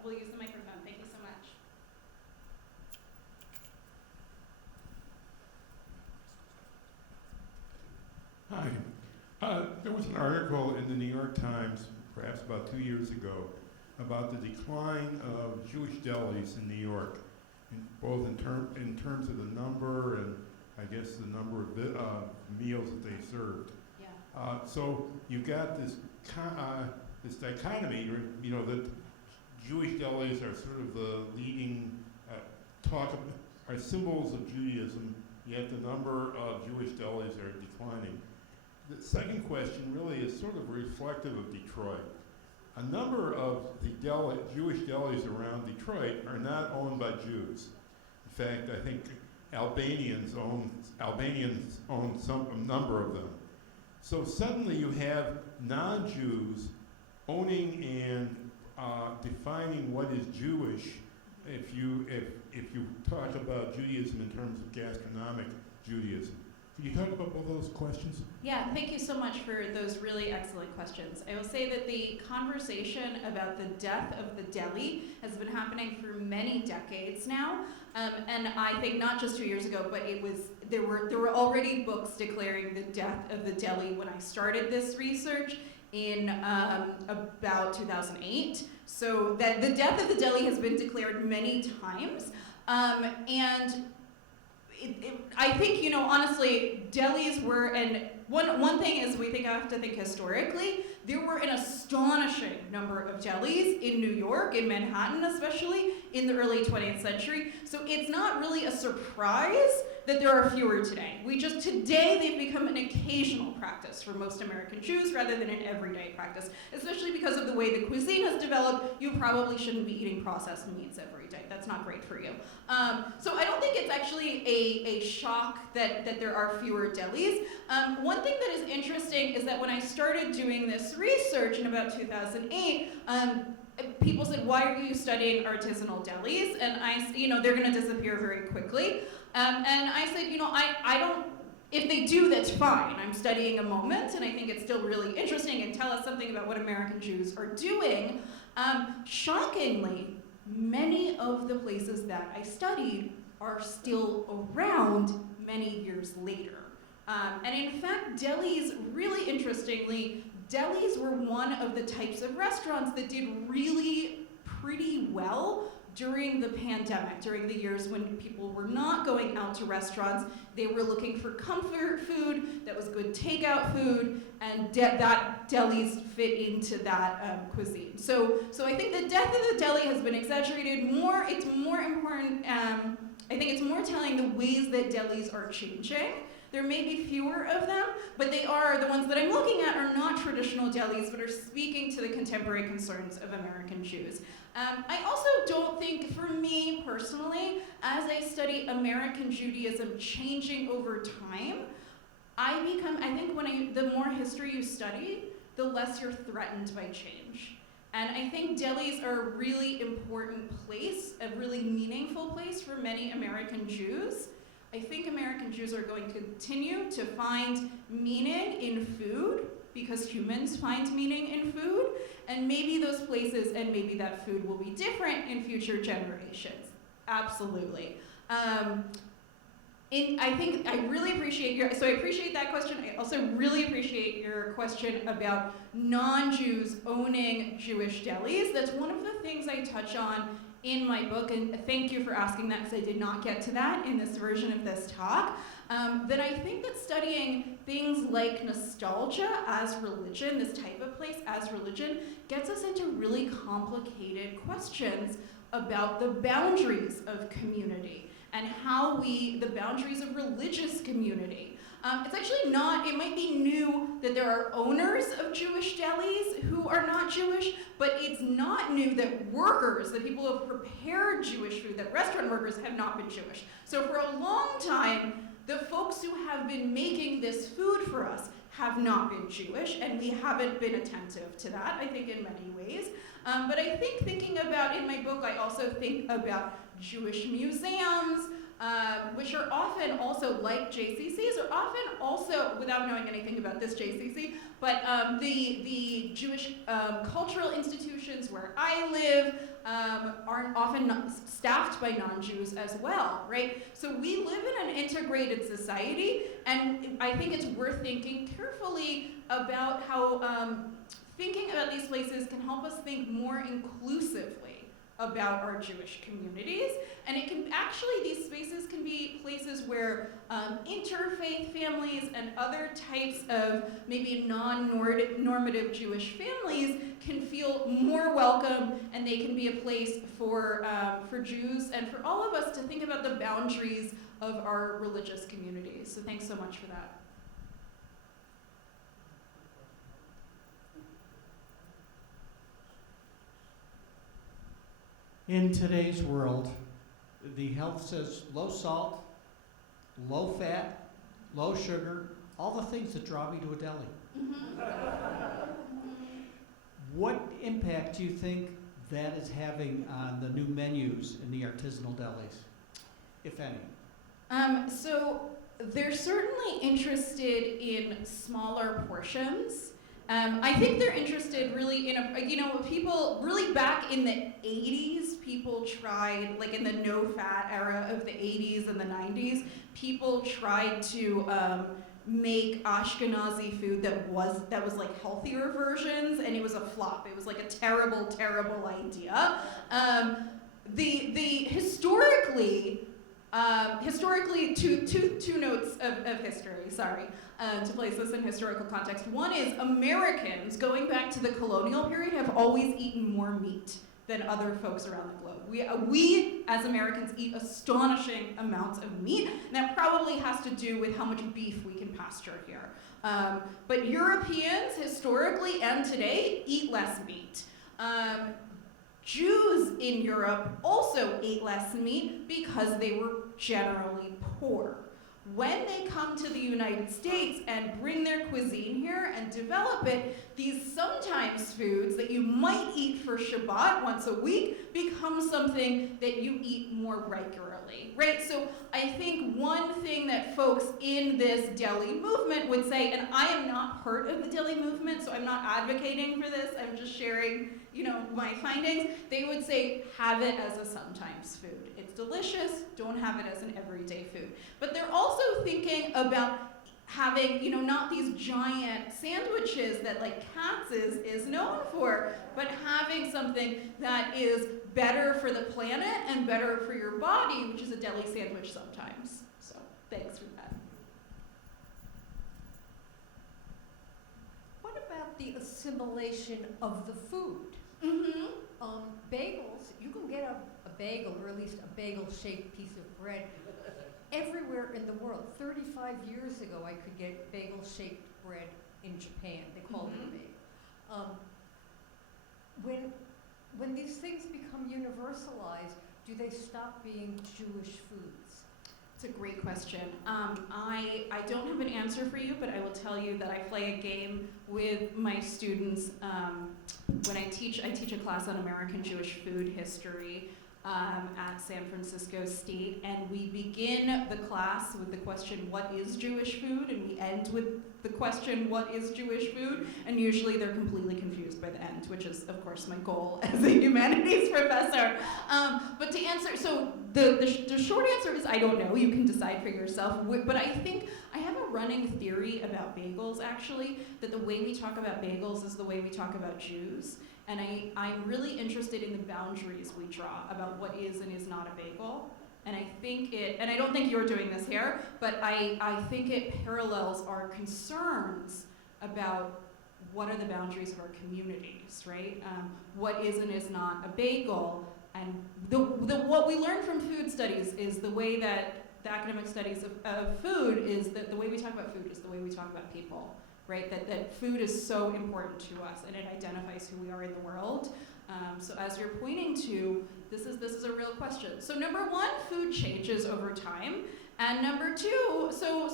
we'll use the microphone. Thank you so much. Hi. There was an article in the New York Times, perhaps about 2 years ago, about the decline of Jewish delis in New York, both in terms of the number and I guess the number of meals that they served. Yeah. So you've got this dichotomy, that Jewish delis are sort of the leading are symbols of Judaism, yet the number of Jewish delis are declining. The second question really is sort of reflective of Detroit. A number of the Jewish delis around Detroit are not owned by Jews. In fact, I think Albanians own a number of them. So suddenly you have non-Jews owning and defining what is Jewish. If you talk about Judaism in terms of gastronomic Judaism, could you talk about both those questions? Yeah, thank you so much for those really excellent questions. I will say that the conversation about the death of the deli has been happening for many decades now, and I think not just 2 years ago, but there were already books declaring the death of the deli when I started this research in about 2008. So that the death of the deli has been declared many times, and I think, honestly, delis were, and one thing is we have to think historically, there were an astonishing number of delis in New York, in Manhattan especially, in the early 20th century. So it's not really a surprise that there are fewer today. Today they've become an occasional practice for most American Jews rather than an everyday practice, especially because of the way the cuisine has developed. You probably shouldn't be eating processed meats every day. That's not great for you. So I don't think it's actually a shock that there are fewer delis. One thing that is interesting is that when I started doing this research in about 2008, people said, why are you studying artisanal delis? And they're gonna disappear very quickly. And I said, I don't, if they do, that's fine. I'm studying a moment, and I think it's still really interesting and tell us something about what American Jews are doing. Shockingly, many of the places that I studied are still around many years later. And in fact, delis, really interestingly, delis were one of the types of restaurants that did really pretty well during the pandemic, during the years when people were not going out to restaurants. They were looking for comfort food that was good takeout food, and that delis fit into that cuisine. So I think the death of the deli has been exaggerated more. It's more important, I think it's more telling the ways that delis are changing. There may be fewer of them, but the ones that I'm looking at are not traditional delis, but are speaking to the contemporary concerns of American Jews. I also don't think, for me personally, as I study American Judaism changing over time, I think the more history you study, the less you're threatened by change. And I think delis are a really important place, a really meaningful place for many American Jews. I think American Jews are going to continue to find meaning in food because humans find meaning in food, and maybe those places and maybe that food will be different in future generations. Absolutely. I think I really appreciate I appreciate that question. I also really appreciate your question about non-Jews owning Jewish delis. That's one of the things I touch on in my book, and thank you for asking that because I did not get to that in this version of this talk. That I think that studying things like nostalgia as religion, this type of place as religion, gets us into really complicated questions about the boundaries of community and the boundaries of religious community. It's actually not, it might be new that there are owners of Jewish delis who are not Jewish, but it's not new that workers, the people who have prepared Jewish food, that restaurant workers have not been Jewish. So for a long time, the folks who have been making this food for us have not been Jewish, and we haven't been attentive to that, I think, in many ways. But I think thinking about, in my book, I also think about Jewish museums, which are often also, like JCCs, are often also, without knowing anything about this JCC, but the Jewish cultural institutions where I live are often staffed by non-Jews as well, right? So we live in an integrated society, and I think it's worth thinking carefully about how thinking about these places can help us think more inclusively about our Jewish communities. And it can actually, these spaces can be places where interfaith families and other types of maybe non-normative Jewish families can feel more welcome, and they can be a place for Jews and for all of us to think about the boundaries of our religious communities. So thanks so much for that. In today's world, the health says low salt, low fat, low sugar, all the things that draw me to a deli. Mm-hmm. What impact do you think that is having on the new menus in the artisanal delis, if any? So they're certainly interested in smaller portions. I think they're interested really in people really back in the 80s, people tried, like in the no-fat era of the 80s and the 90s, people tried to make Ashkenazi food that was like healthier versions, and it was a flop. It was like a terrible, terrible idea. Historically, two notes of history, sorry, to place this in historical context. One is Americans, going back to the colonial period, have always eaten more meat than other folks around the globe. We as Americans eat astonishing amounts of meat, and that probably has to do with how much beef we can pasture here. But Europeans, historically and today, eat less meat. Jews in Europe also ate less meat because they were generally poor. When they come to the United States and bring their cuisine here and develop it, these sometimes foods that you might eat for Shabbat once a week become something that you eat more regularly, right? So I think one thing that folks in this deli movement would say, and I am not part of the deli movement, so I'm not advocating for this, I'm just sharing, my findings, they would say, have it as a sometimes food. It's delicious, don't have it as an everyday food. But they're also thinking about having, not these giant sandwiches that like Katz is known for, but having something that is better for the planet and better for your body, which is a deli sandwich sometimes. So thanks for that. What about the assimilation of the food? Mm-hmm. Bagels, you can get a bagel, or at least a bagel-shaped piece of bread, everywhere in the world. 35 years ago, I could get bagel-shaped bread in Japan. They call it a bagel. When these things become universalized, do they stop being Jewish foods? It's a great question. I don't have an answer for you, but I will tell you that I play a game with my students when I teach a class on American Jewish food history at San Francisco State, and we begin the class with the question, what is Jewish food? And we end with the question, what is Jewish food? And usually they're completely confused by the end, which is, of course, my goal as a humanities professor. But to answer, so the short answer is I don't know. You can decide for yourself. But I think I have a running theory about bagels, actually, that the way we talk about bagels is the way we talk about Jews. And I'm really interested in the boundaries we draw about what is and is not a bagel. And I think and I don't think you're doing this here, but I think it parallels our concerns about what are the boundaries of our communities, right? What is and is not a bagel. And what we learn from food studies is the way that the academic studies of food is that the way we talk about food is the way we talk about people. Right, that food is so important to us, and it identifies who we are in the world. So as you're pointing to, this is a real question. So number one, food changes over time, and number two, so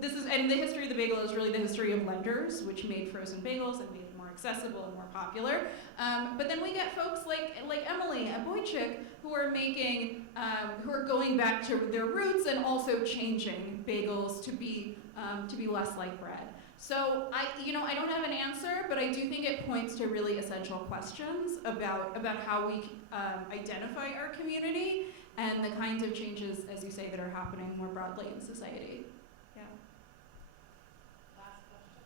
this is, and the history of the bagel is really the history of lenders, which made frozen bagels and made it more accessible and more popular. But then we get folks like Emily at Boychik who are making, who are going back to their roots and also changing bagels to be less like bread. So I don't have an answer, but I do think it points to really essential questions about how we identify our community and the kinds of changes, as you say, that are happening more broadly in society. Yeah. Last question.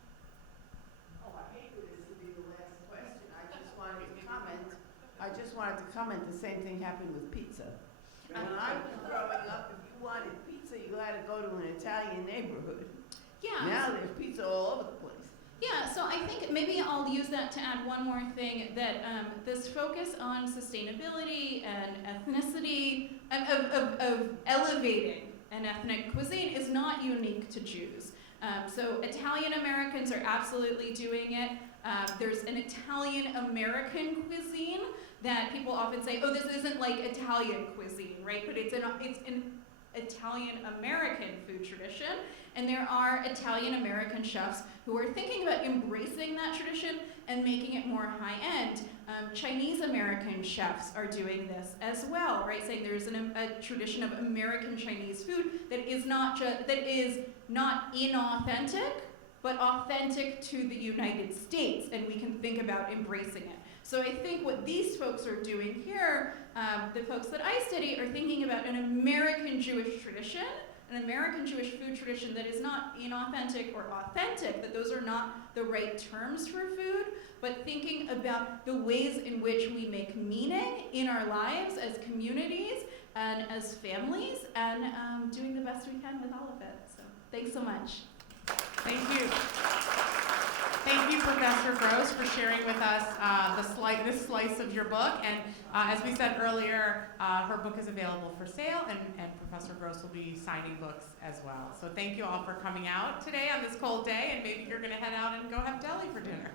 Oh, I hate for this to be the last question. I just wanted to comment. The same thing happened with pizza. When I was growing up, if you wanted pizza, you had to go to an Italian neighborhood. Yeah. Now there's pizza all over the place. Yeah, so I think maybe I'll use that to add one more thing, that this focus on sustainability and ethnicity, of elevating an ethnic cuisine is not unique to Jews. So Italian Americans are absolutely doing it. There's an Italian American cuisine that people often say, oh, this isn't like Italian cuisine, right? But it's an Italian-American food tradition, and there are Italian-American chefs who are thinking about embracing that tradition and making it more high-end. Chinese-American chefs are doing this as well, right? Saying there's a tradition of American Chinese food that is not inauthentic, but authentic to the United States, and we can think about embracing it. So I think what these folks are doing here, the folks that I study, are thinking about an American Jewish tradition, an American Jewish food tradition that is not inauthentic or authentic, that those are not the right terms for food, but thinking about the ways in which we make meaning in our lives as communities and as families, and doing the best we can with all of it. So thanks so much. Thank you. Thank you, Professor Gross, for sharing with us this slice of your book. And as we said earlier, her book is available for sale, and Professor Gross will be signing books as well. So thank you all for coming out today on this cold day, and maybe you're going to head out and go have deli for dinner.